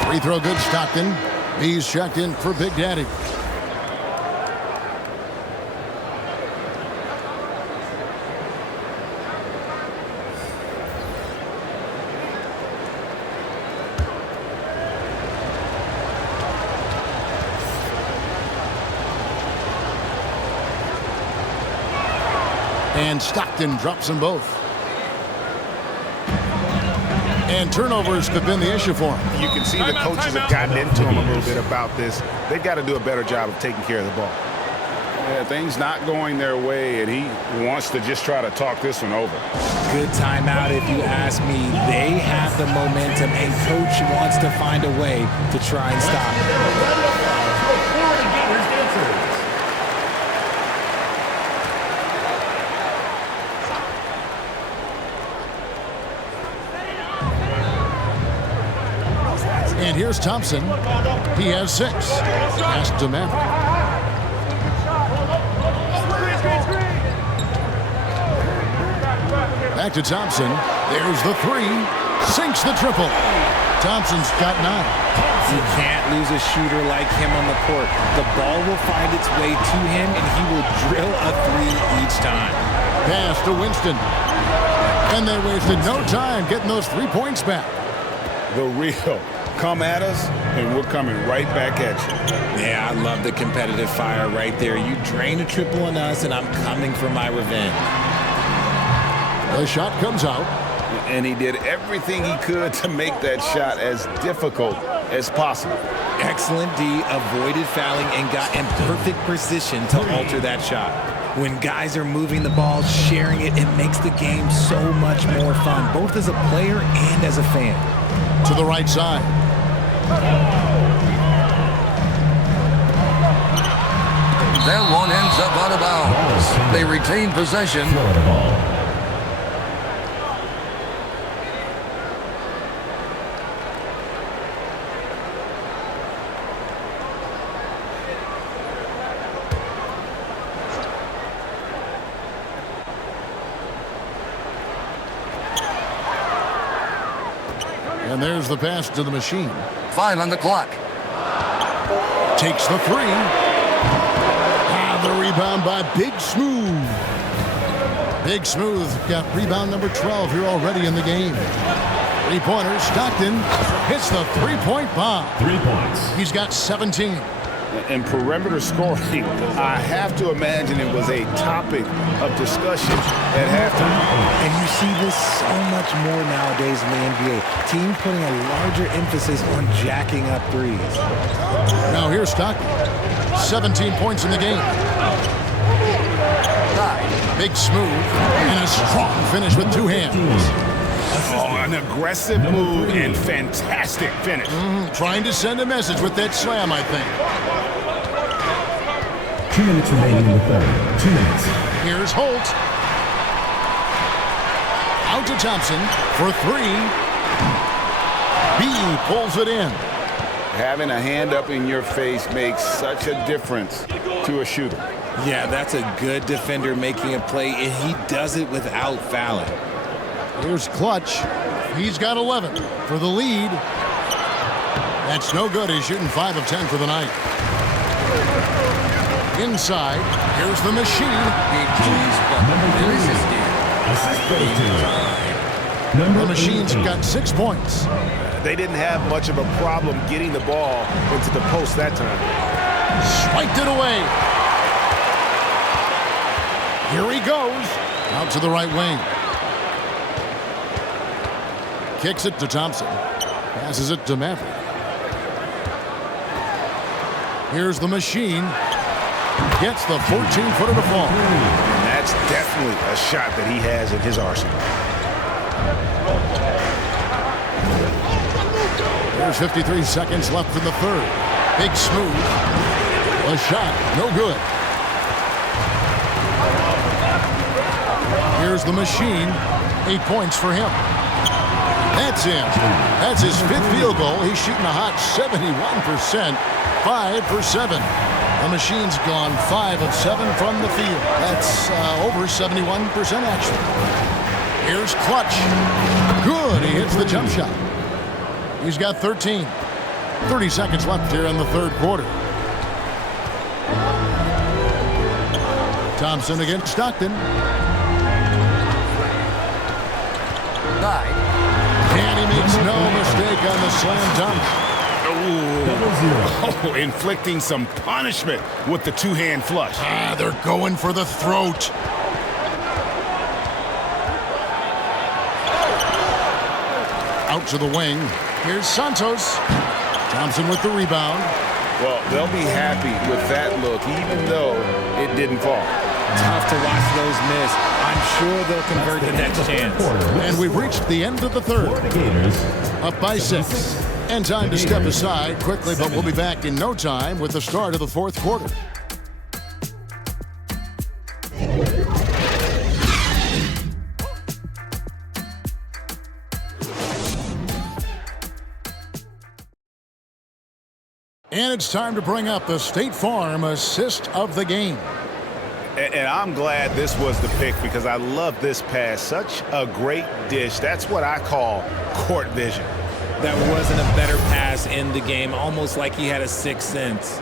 Free throw good, Stockton. He's checked in for Big Daddy. And Stockton drops them both. And turnovers have been the issue for him. You can see the coaches have gotten into him a little bit about this. They've got to do a better job of taking care of the ball. Yeah, things not going their way, and he wants to just try to talk this one over. Good timeout if you ask me. They have the momentum, and coach wants to find a way to try and stop it. And here's Thompson. He has 6. Pass to Maverick. Back to Thompson. There's the 3. Sinks the triple. Thompson's got 9. You can't lose a shooter like him on the court. The ball will find its way to him, and he will drill a three each time. Pass to Winston. And they wasted no time getting those 3 points back. The real. Come at us, and we're coming right back at you. Yeah, I love the competitive fire right there. You drain a triple on us, and I'm coming for my revenge. The shot comes out. And he did everything he could to make that shot as difficult as possible. Excellent D, avoided fouling, and got in perfect position to alter that shot. When guys are moving the ball, sharing it, it makes the game so much more fun, both as a player and as a fan. To the right side. That one ends up out of bounds. They retain possession. And there's the pass to the machine. 5 on the clock. Takes the three. And the rebound by Big Smooth. Big Smooth got rebound number 12 here already in the game. 3-pointer. Stockton hits the 3-point bomb. 3 points. He's got 17. In perimeter scoring, I have to imagine it was a topic of discussion at halftime. And you see this so much more nowadays in the NBA. Team putting a larger emphasis on jacking up threes. Now here's Stockton. 17 points in the game. Big Smooth and a strong finish with 2 hands. Oh, an aggressive move and fantastic finish. Trying to send a message with that slam, I think. 2 minutes remaining in the third. 2 minutes. Here's Holt. Out to Thompson for 3. B pulls it in. Having a hand up in your face makes such a difference to a shooter. Yeah, that's a good defender making a play, and he does it without fouling. Here's Clutch. He's got 11 for the lead. That's no good. He's shooting 5 of 10 for the night. Inside, here's the machine. The machine's got 6 points. They didn't have much of a problem getting the ball into the post that time. Swiped it away. Here he goes. Out to the right wing. Kicks it to Thompson. Passes it to Maverick. Here's the machine. Gets the 14-footer to fall. And that's definitely a shot that he has in his arsenal. There's 53 seconds left in the third. Big Smooth. A shot. No good. Here's the machine. 8 points for him. That's in. That's his 5th field goal. He's shooting a hot 71%. 5 for 7. The machine's gone 5 of 7 from the field. That's over 71% action. Here's Clutch. Good. He hits the jump shot. He's got 13. 30 seconds left here in the third quarter. Thompson against Stockton. And he makes no mistake on the slam dunk. Oh, inflicting some punishment with the 2-hand flush. They're going for the throat. Out to the wing. Here's Santos. Thompson with the rebound. Well, they'll be happy with that look, even though it didn't fall. Tough to watch those miss. I'm sure they'll convert the next chance. And we've reached the end of the third. Up by 6. And time to step aside quickly, but we'll be back in no time with the start of the fourth quarter. And it's time to bring up the State Farm assist of the game. And I'm glad this was the pick because I love this pass. Such a great dish. That's what I call court vision. that wasn't a better pass in the game, almost like he had a sixth sense.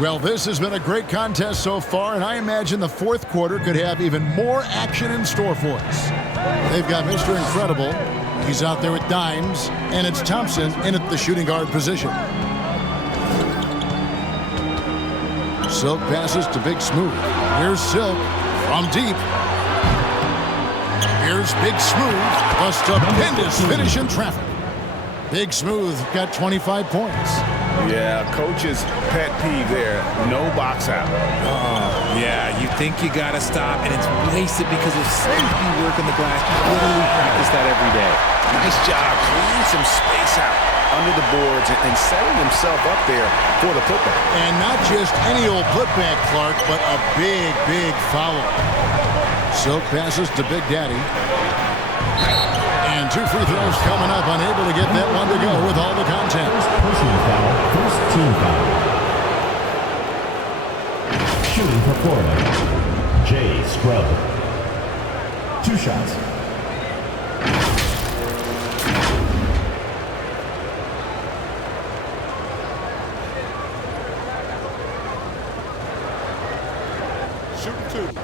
Well, this has been a great contest so far, and I imagine the fourth quarter could have even more action in store for us. They've got Mr. Incredible. He's out there with Dimes, and it's Thompson in at the shooting guard position. Silk passes to Big Smooth. Here's Silk from deep. Here's Big Smooth. A stupendous finish in traffic. Big Smooth got 25 points. Yeah, coach's pet peeve there. No box out. Yeah, you think you got to stop, and it's wasted because of safety work on the glass. You literally practice that every day. Nice job cleaning some space out under the boards and setting himself up there for the putback. And not just any old putback, Clark, but a big, big foul. Silk passes to Big Daddy. And 2 free throws coming up, unable to get that one to go with all the content. Personal foul, first team foul. Shooting for Florida, Jay Scrub. 2 shots. Shooting 2.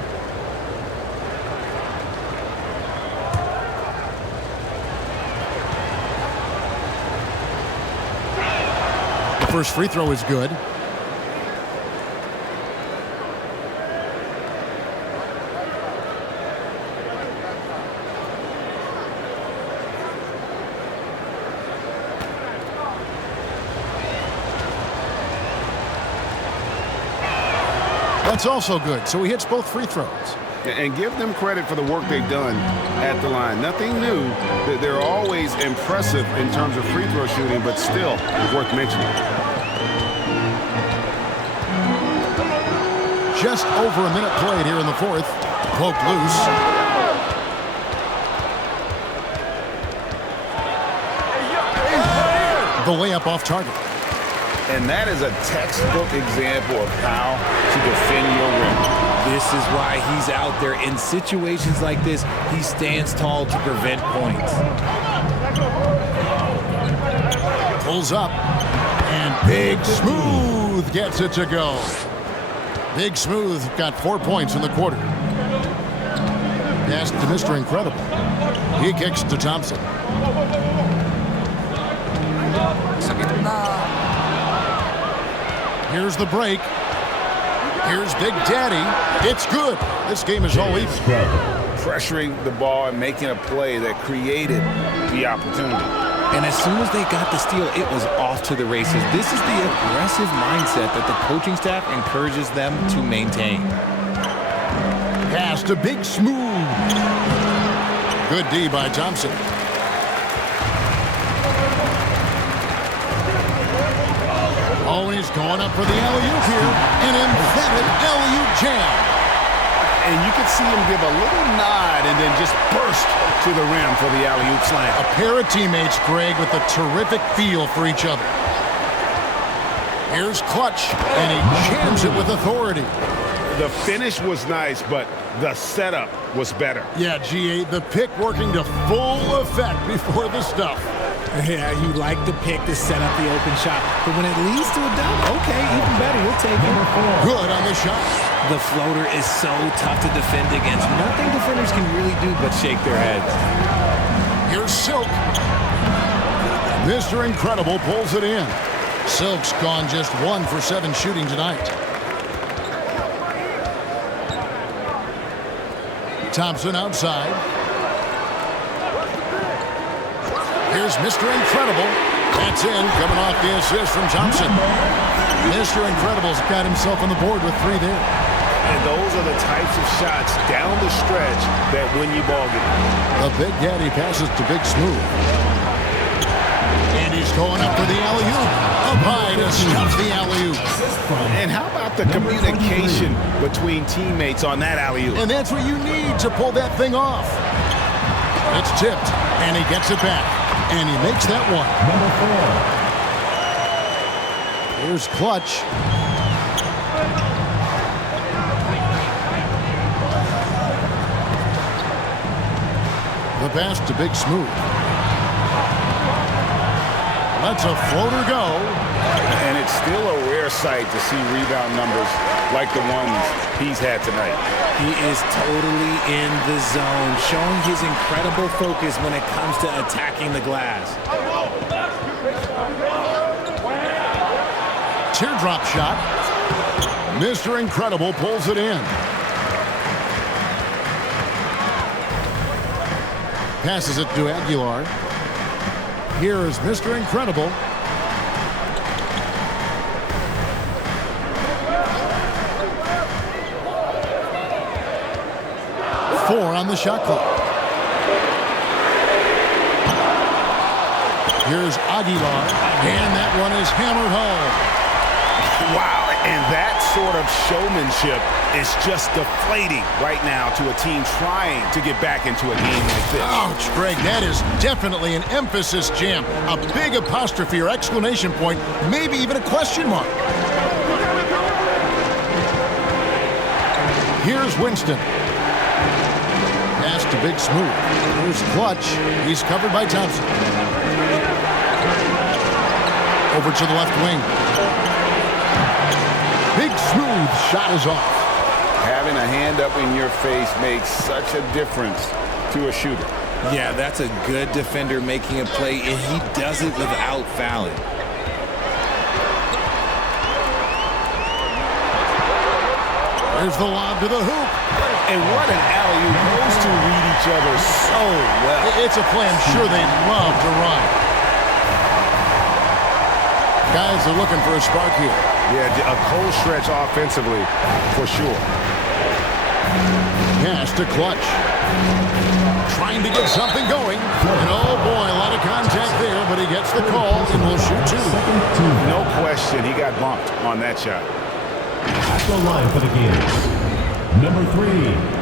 First free throw is good. That's also good. So he hits both free throws. And give them credit for the work they've done at the line. Nothing new. They're always impressive in terms of free throw shooting, but still worth mentioning. Just over a minute played here in the fourth. Poked loose. The layup off target. And that is a textbook example of how to defend your rim. This is why he's out there. In situations like this, he stands tall to prevent points. Pulls up. And Big Smooth gets it to go. Big Smooth got 4 points in the quarter. Pass to Mr. Incredible. He kicks to Thompson. Here's the break. Here's Big Daddy. It's good. This game is all even. Pressuring the ball and making a play that created the opportunity. And as soon as they got the steal, it was off to the races. This is the aggressive mindset that the coaching staff encourages them to maintain. Pass to Big Smooth. Good D by Thompson. Oh, he's going up for the alley-oop here. An emphatic alley-oop jam. And you could see him give a little nod and then just burst to the rim for the alley-oop slam. A pair of teammates, Greg, with a terrific feel for each other. Here's Clutch, and he jams it with authority. The finish was nice, but the setup was better. Yeah, GA, the pick working to full effect before the stuff. Yeah, you like the pick to set up the open shot, but when it leads to a dunk, okay, even better, you'll take it. Good on the shot. The floater is so tough to defend against. Nothing defenders can really do but shake their heads. Here's Silk. Mr. Incredible pulls it in. Silk's gone just 1 for 7 shooting tonight. Thompson outside. Here's Mr. Incredible. That's in, coming off the assist from Thompson. Mr. Incredible's got himself on the board with 3 there. And those are the types of shots down the stretch that win you ball games. The Big Daddy passes to Big Smooth. And he's going up for the alley-oop. Up high to stuff the alley-oop. And how about the communication between teammates on that alley-oop? And that's what you need to pull that thing off. It's tipped, and he gets it back. And he makes that one. Number 4. Here's Clutch. the pass to Big Smooth. Lets a floater go. And it's still a rare sight to see rebound numbers like the ones he's had tonight. He is totally in the zone, showing his incredible focus when it comes to attacking the glass. Teardrop shot. Mr. Incredible pulls it in. Passes it to Aguilar. Here is Mr. Incredible. Four on the shot clock. Here's Aguilar, and that one is hammered home. Wow, and that sort of showmanship is just deflating right now to a team trying to get back into a game like this. Ouch, Greg, that is definitely an emphasis jam. A big apostrophe or exclamation point, maybe even a question mark. Here's Winston. Pass to Big Smooth. Here's Clutch. He's covered by Thompson. Over to the left wing. Big Smooth shot is off. Having a hand up in your face makes such a difference to a shooter. Yeah, that's a good defender making a play, and he does it without fouling. There's the lob to the hoop. And what an alley-oop. Those two read each other so well. It's a play I'm sure they love to run. Guys are looking for a spark here. Yeah, a cold stretch offensively, for sure. Pass to Clutch. Trying to get something going. And oh boy, a lot of contact there, but he gets the call and will shoot two. No question, he got bumped on that shot. At the line for the game, number 3.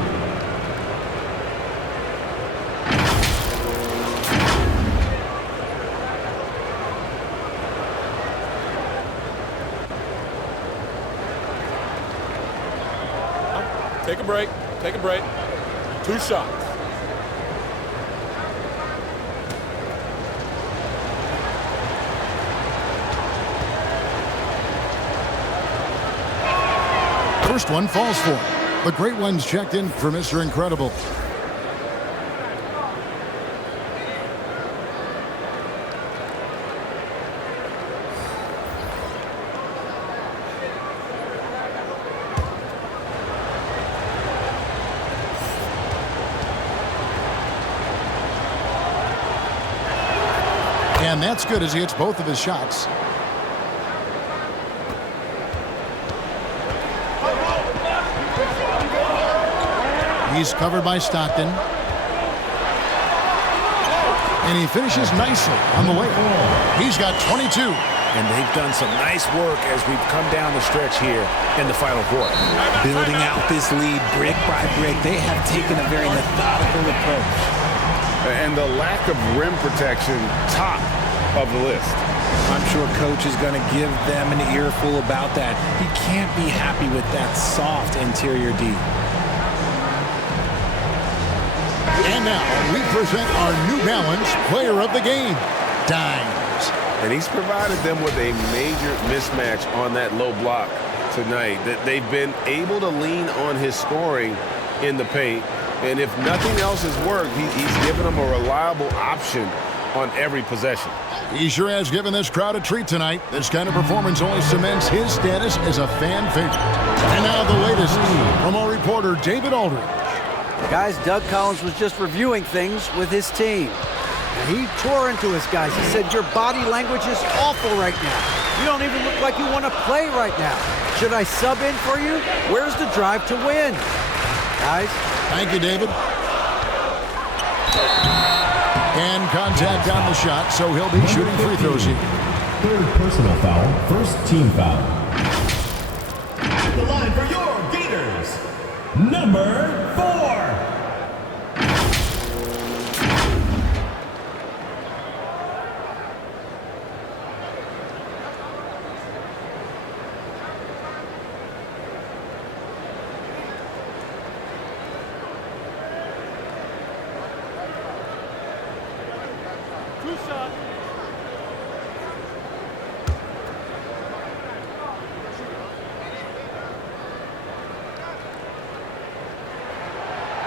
Take a break. Take a break. 2 shots. First one falls for him. The great one's checked in for Mr. Incredible. And that's good as he hits both of his shots. He's covered by Stockton. And he finishes nicely on the way. He's got 22. And they've done some nice work as we've come down the stretch here in the final quarter. Building out this lead brick by brick, they have taken a very methodical approach. And the lack of rim protection, top of the list. I'm sure coach is going to give them an earful about that. He can't be happy with that soft interior D. And now we present our New Balance Player of the Game, Dimes. And he's provided them with a major mismatch on that low block tonight. That they've been able to lean on his scoring in the paint. And if nothing else has worked, he's given them a reliable option on every possession. He sure has given this crowd a treat tonight. This kind of performance only cements his status as a fan favorite. And now the latest from our reporter, David Aldridge. Guys, Doug Collins was just reviewing things with his team. And he tore into his guys. He said, your body language is awful right now. You don't even look like you want to play right now. Should I sub in for you? Where's the drive to win? Guys. Thank you, David. And contact on the shot, so he'll be shooting free throws here. Third personal foul, first team foul. At the line for your Gators, number 4.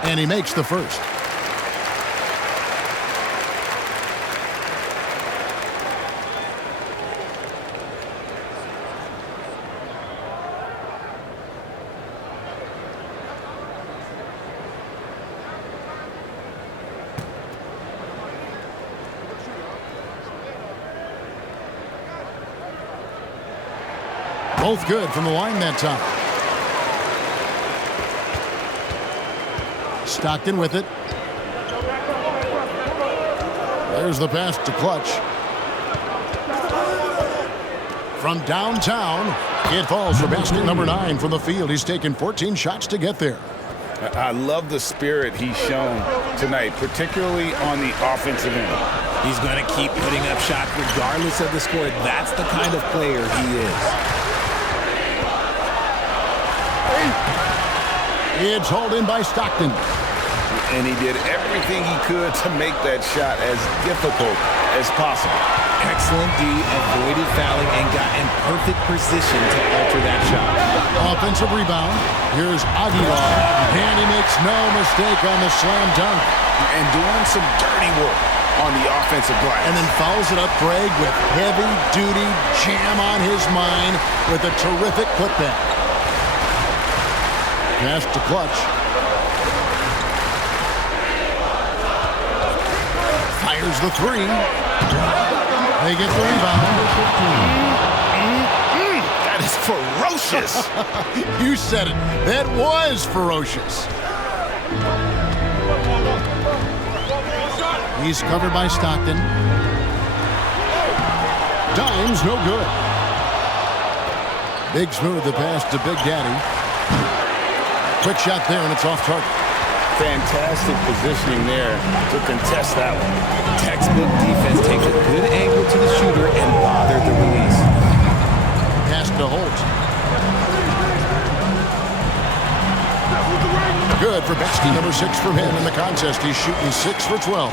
And he makes the first. Both good from the line that time. Stockton with it. There's the pass to Clutch. From downtown, it falls for basket number 9 from the field. He's taken 14 shots to get there. I love the spirit he's shown tonight, particularly on the offensive end. He's going to keep putting up shots regardless of the score. That's the kind of player he is. It's hauled in by Stockton. And he did everything he could to make that shot as difficult as possible. Excellent D, avoided fouling, and got in perfect position to alter that shot. Offensive rebound. Here's Aguilar, and he makes no mistake on the slam dunk. And doing some dirty work on the offensive glass. And then fouls it up, Greg, with heavy-duty jam on his mind with a terrific putback. Pass to Clutch. Fires the three. They get the rebound. That is ferocious. You said it. That was ferocious. He's covered by Stockton. Dimes, no good. Big Smooth the pass to Big Daddy. Quick shot there, and it's off target. Fantastic positioning there to contest that one. Textbook defense takes a good angle to the shooter and bothered the release. Pass to Holt. Good for Betsky, number 6 from him in the contest. He's shooting 6 for 12.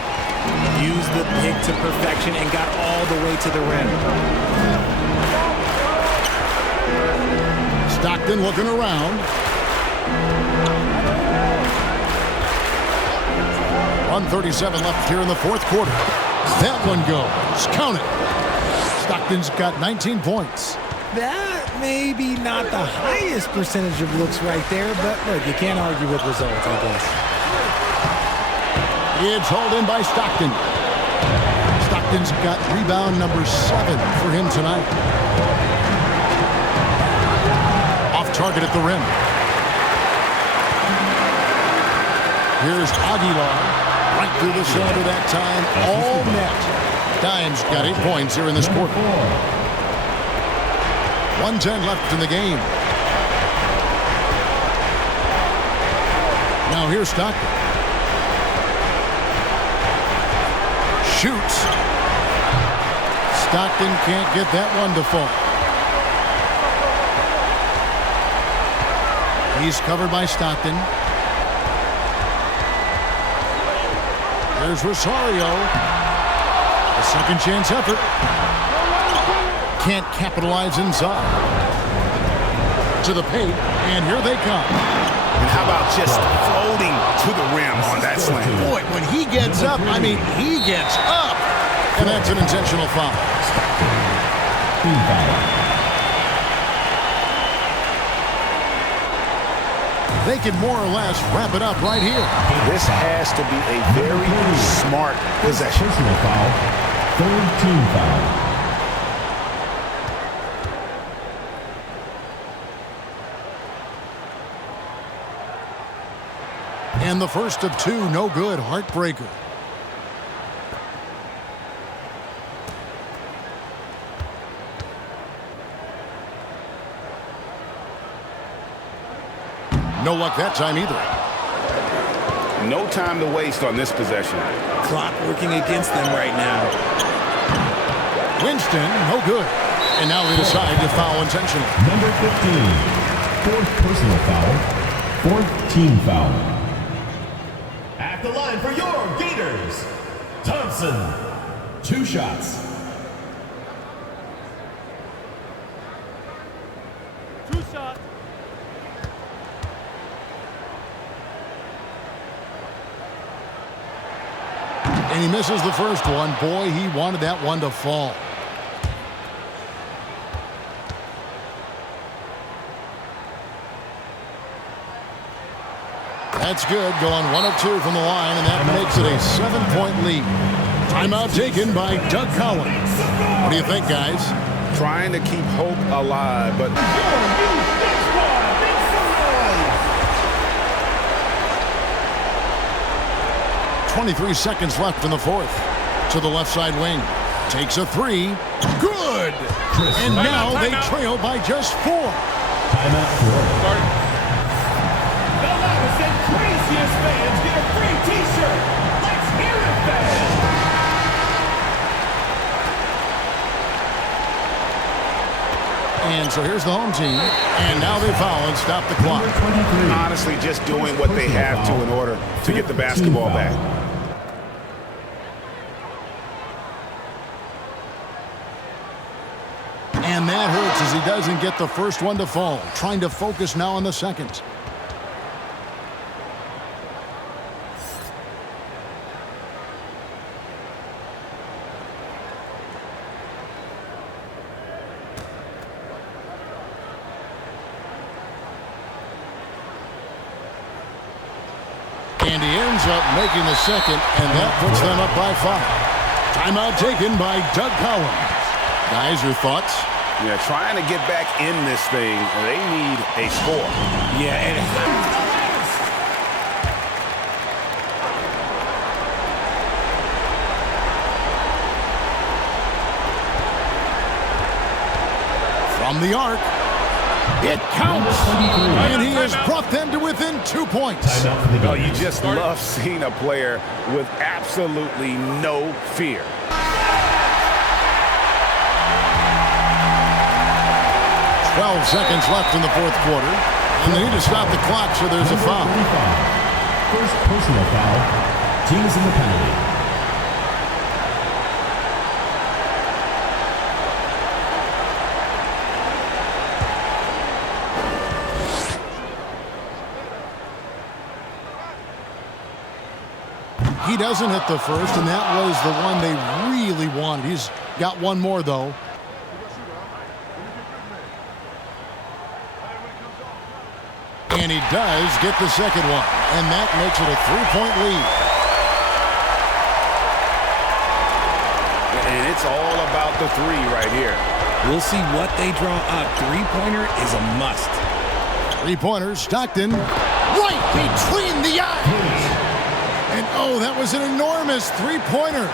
Used the pick to perfection and got all the way to the rim. Stockton looking around. 1:37 left here in the fourth quarter. That one goes. Count it. Stockton's got 19 points. That may be not the highest percentage of looks right there, but look, you can't argue with results, I guess. It's hauled in by Stockton. Stockton's got rebound number 7 for him tonight. Off target at the rim. Here's Aguilar. Right through the center that time. All net. Dimes got 8 points here in this quarter. 1:10 left in the game. Now here's Stockton. Shoots. Stockton can't get that one to fall. He's covered by Stockton. There's Rosario. A second chance effort. Can't capitalize inside. To the paint, and here they come. And how about just floating to the rim on that slam? Boy, when he gets up, I mean, he gets up. And that's an intentional foul. They can more or less wrap it up right here. This has to be a very smart possession. Personal foul. Third team foul. And the first of 2, no good, heartbreaker. No luck that time either. No time to waste on this possession. Clock working against them right now. Winston, no good. And now they decide to foul intentionally. Number 15, fourth personal foul, fourth team foul. At the line for your Gators, Thompson. 2 shots. And he misses the first one. Boy, he wanted that one to fall. That's good, going 1 of 2 from the line, and that makes it a 7-point lead. Timeout taken by Doug Collins. What do you think, guys? Trying to keep hope alive, but 23 seconds left in the fourth. To the left side wing. Takes a 3. Good! And now they trail by just 4. Timeout for the loudest and craziest fans get a free t-shirt. Let's hear it, fans! And so here's the home team. And now they foul and stop the clock. Honestly, just doing what they have to in order to get the basketball back. And that hurts as he doesn't get the first one to fall. Trying to focus now on the second. And he ends up making the second, and that puts them up by 5. Timeout taken by Doug Collins. Guys, your thoughts? Yeah, trying to get back in this thing, they need a score. Yeah, and from the arc. It counts. And he has brought them to within 2 points. Oh, you just love seeing a player with absolutely no fear. Seconds left in the fourth quarter, and they need to stop the clock, so there's a foul. First personal foul. Teams in the penalty. He doesn't hit the first, and that was the one they really wanted. He's got one more, though. And he does get the second one, and that makes it a 3-point lead. And it's all about the 3 right here. We'll see what they draw up. 3-pointer is a must. 3-pointer, Stockton, right between the eyes. And oh, that was an enormous 3-pointer.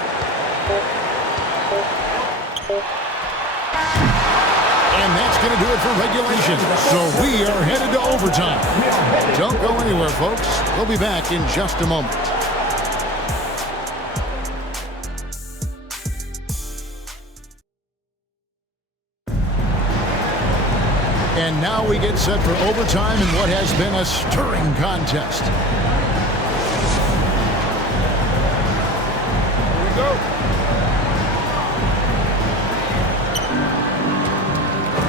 And that's going to do it for regulation. So we are headed to overtime. Don't go anywhere, folks. We'll be back in just a moment. And now we get set for overtime in what has been a stirring contest. Here we go.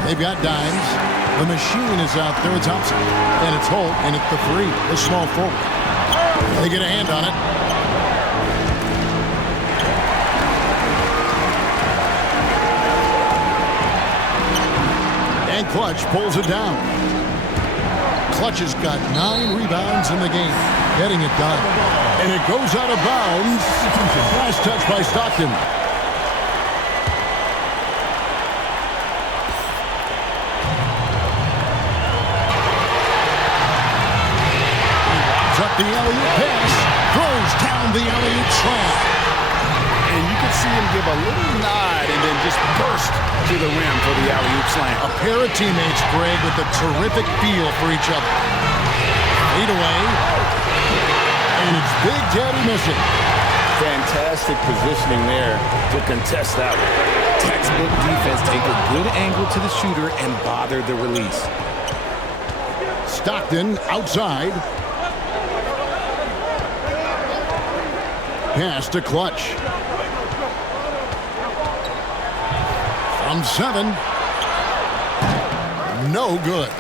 They've got Dimes. The machine is out there. It's Thompson. And it's Holt. And it's the 3. The small forward. They get a hand on it. And Clutch pulls it down. Clutch has got 9 rebounds in the game. Getting it done. And it goes out of bounds. Last touch by Stockton. The alley-oop pass, throws down the alley-oop slam. And you can see him give a little nod and then just burst to the rim for the alley-oop slam. A pair of teammates, Greg, with a terrific feel for each other. Fade away. And it's Big Daddy missing. Fantastic positioning there to contest that one. Textbook defense. Take a good angle to the shooter and bother the release. Stockton outside. Pass to Clutch. From 7. No good.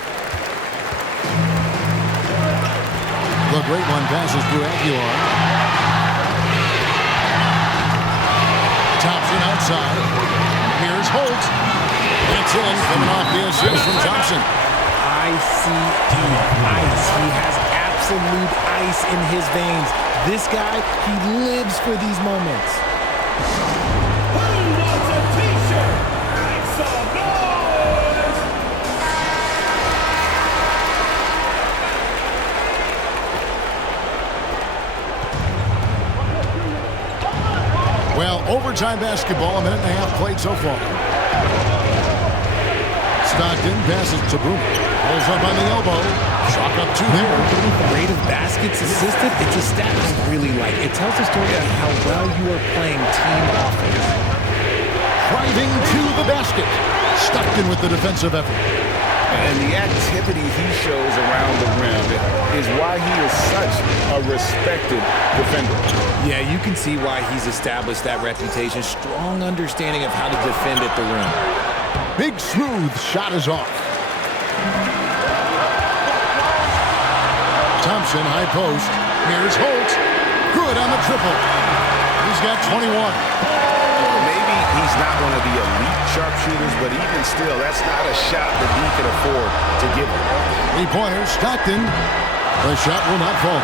The great one passes through Aguilar. Thompson outside. Here's Holt. It's in, coming off the assist from Thompson. ICE. He has absolute ice in his veins. This guy, he lives for these moments. Who wants a t-shirt? Make some noise! Well, overtime basketball, a minute and a half played so far. Stockton passes to Boomer. Pulls up on the elbow. Chalk up 2 there. Rate of baskets assisted, it's a stat I really like. It tells a story of how well you are playing team offense. Driving to the basket. Stockton with the defensive effort. And the activity he shows around the rim is why he is such a respected defender. Yeah, you can see why he's established that reputation. Strong understanding of how to defend at the rim. Big smooth shot is off. Thompson, high post. Here's Holt. Good on the triple. He's got 21. Maybe he's not one of the elite sharpshooters, but even still, that's not a shot that he can afford to give him. 3-pointer, Stockton. The shot will not fall.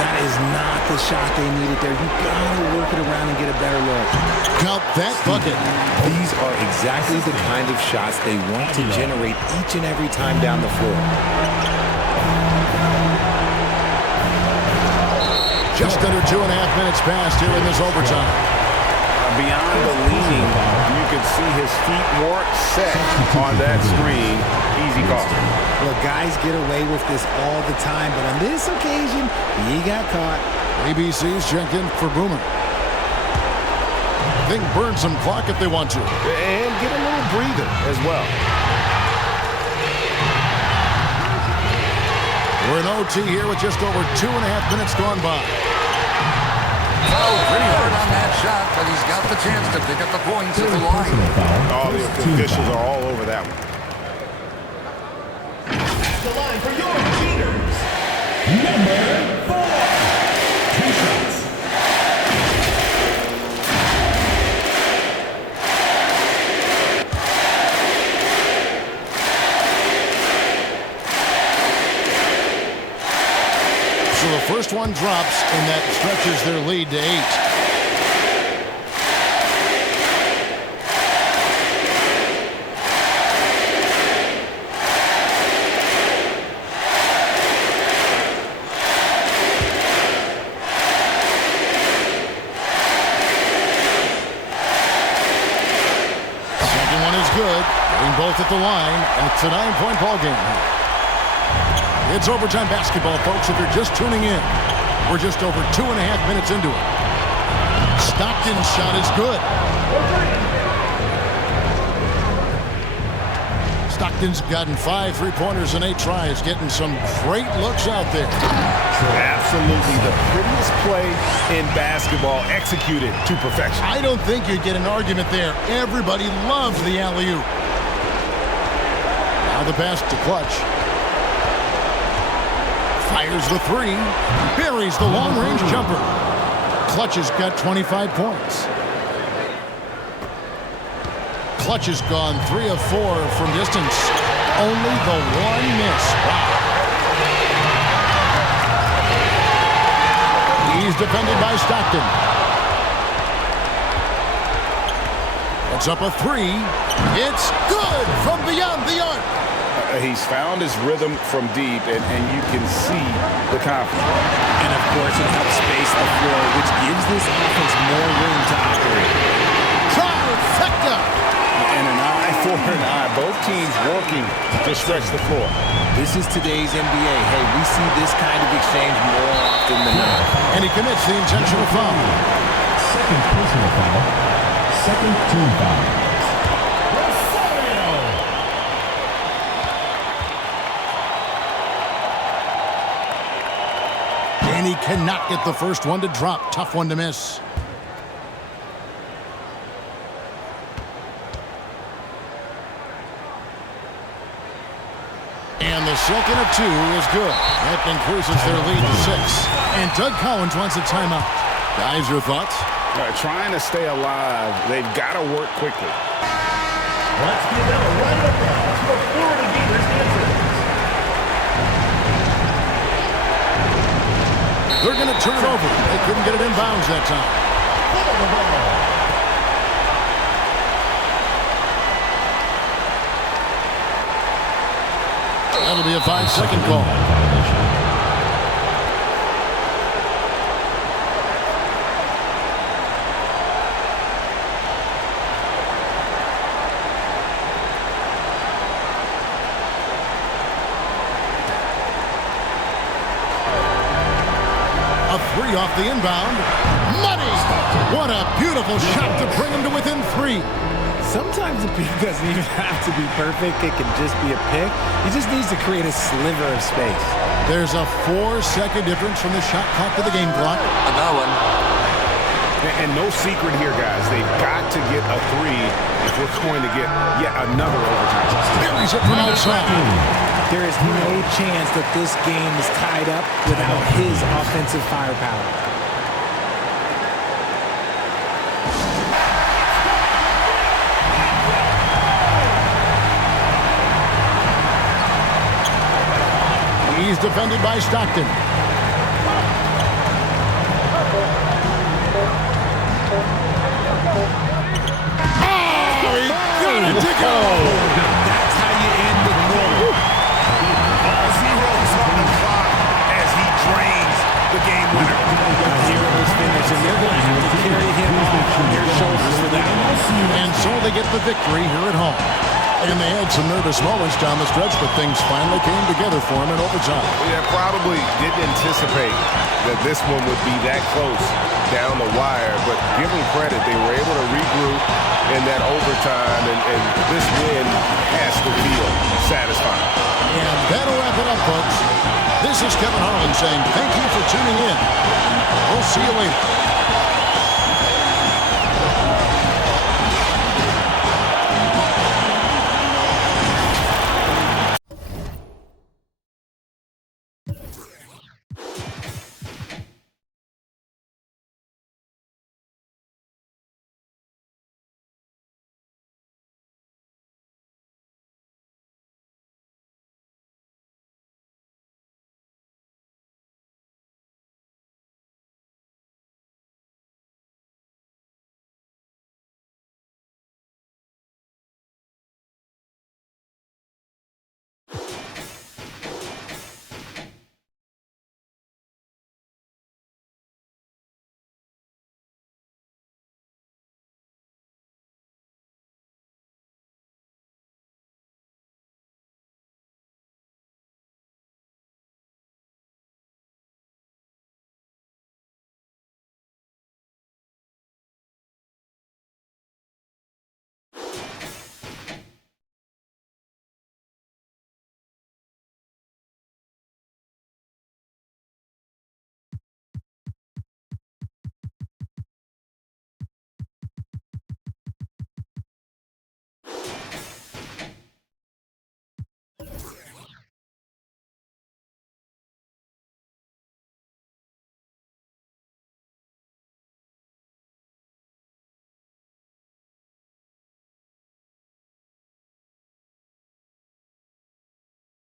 That is not the shot they needed there. You gotta work it around and get a better look. Count that bucket. These are exactly the kind of shots they want to generate each and every time down the floor. Just under 2.5 minutes passed here in this overtime. Beyond the leaning, you can see his feet weren't set on that screen. Easy call. Well, guys get away with this all the time, but on this occasion, he got caught. ABC's check in for Boomer. They can burn some clock if they want to. And get a little breather as well. We're in OT here with just over 2.5 minutes gone by. Oh, pretty hard on that shot, but he's got the chance to pick up the points at the line. All the officials are all over that one. At the line for your leaders, number 4. 2 shots. So the first one drops, and that stretches their lead to 8. Second one is good. Getting both at the line, and it's a 9-point ball game. It's overtime basketball, folks, if you're just tuning in. We're just over 2.5 minutes into it. Stockton's shot is good. Stockton's gotten 5 3-pointers and 8 tries, getting some great looks out there. Absolutely the prettiest play in basketball, executed to perfection. I don't think you'd get an argument there. Everybody loves the alley-oop. Now the pass to Clutch. Fires the 3, buries the long-range jumper. Clutch has got 25 points. Clutch has gone 3 of 4 from distance. Only the 1 miss. Wow. He's defended by Stockton. It's up a 3. It's good from beyond the arc. He's found his rhythm from deep, and you can see the confidence. And, of course, it helps space the floor, which gives this offense more room to operate. Trifecta! And an eye for an eye. Both teams working to stretch the floor. This is today's NBA. Hey, we see this kind of exchange more often than not. And he commits the intentional foul. Second personal foul. Second team foul. And he cannot get the first one to drop. Tough one to miss. the second of 2 is good. That increases their lead to 6. And Doug Collins wants a timeout. Guys, your thoughts? Trying to stay alive, they've got to work quickly. Let's give them a round of applause for Florida Gators dancers. They're going to turn it over. They couldn't get it in bounds that time. That'll be a 5-second call. A 3 off the inbound. Money! What a beautiful shot to bring him to within 3. Sometimes the pick doesn't even have to be perfect. It can just be a pick. He just needs to create a sliver of space. There's a 4-second difference from the shot clock to the game clock. I got one. And no secret here, guys. They've got to get a 3 if we're going to get yet another overtime. Buries it from outside. There is no chance that this game is tied up without his offensive firepower. He's defended by Stockton. Oh, he got it to go! That's how you end the quarter. All zeros on the clock as he drains the game winner. Zero's finish, and they're going to have to carry him on their shoulders for that. And so they get the victory here at home. And they had some nervous moments down the stretch, but things finally came together for him in overtime. Yeah, probably didn't anticipate that this one would be that close down the wire, but give them credit. They were able to regroup in that overtime, and this win has to feel satisfying. And that'll wrap it up, folks. This is Kevin Harlan saying thank you for tuning in. We'll see you later.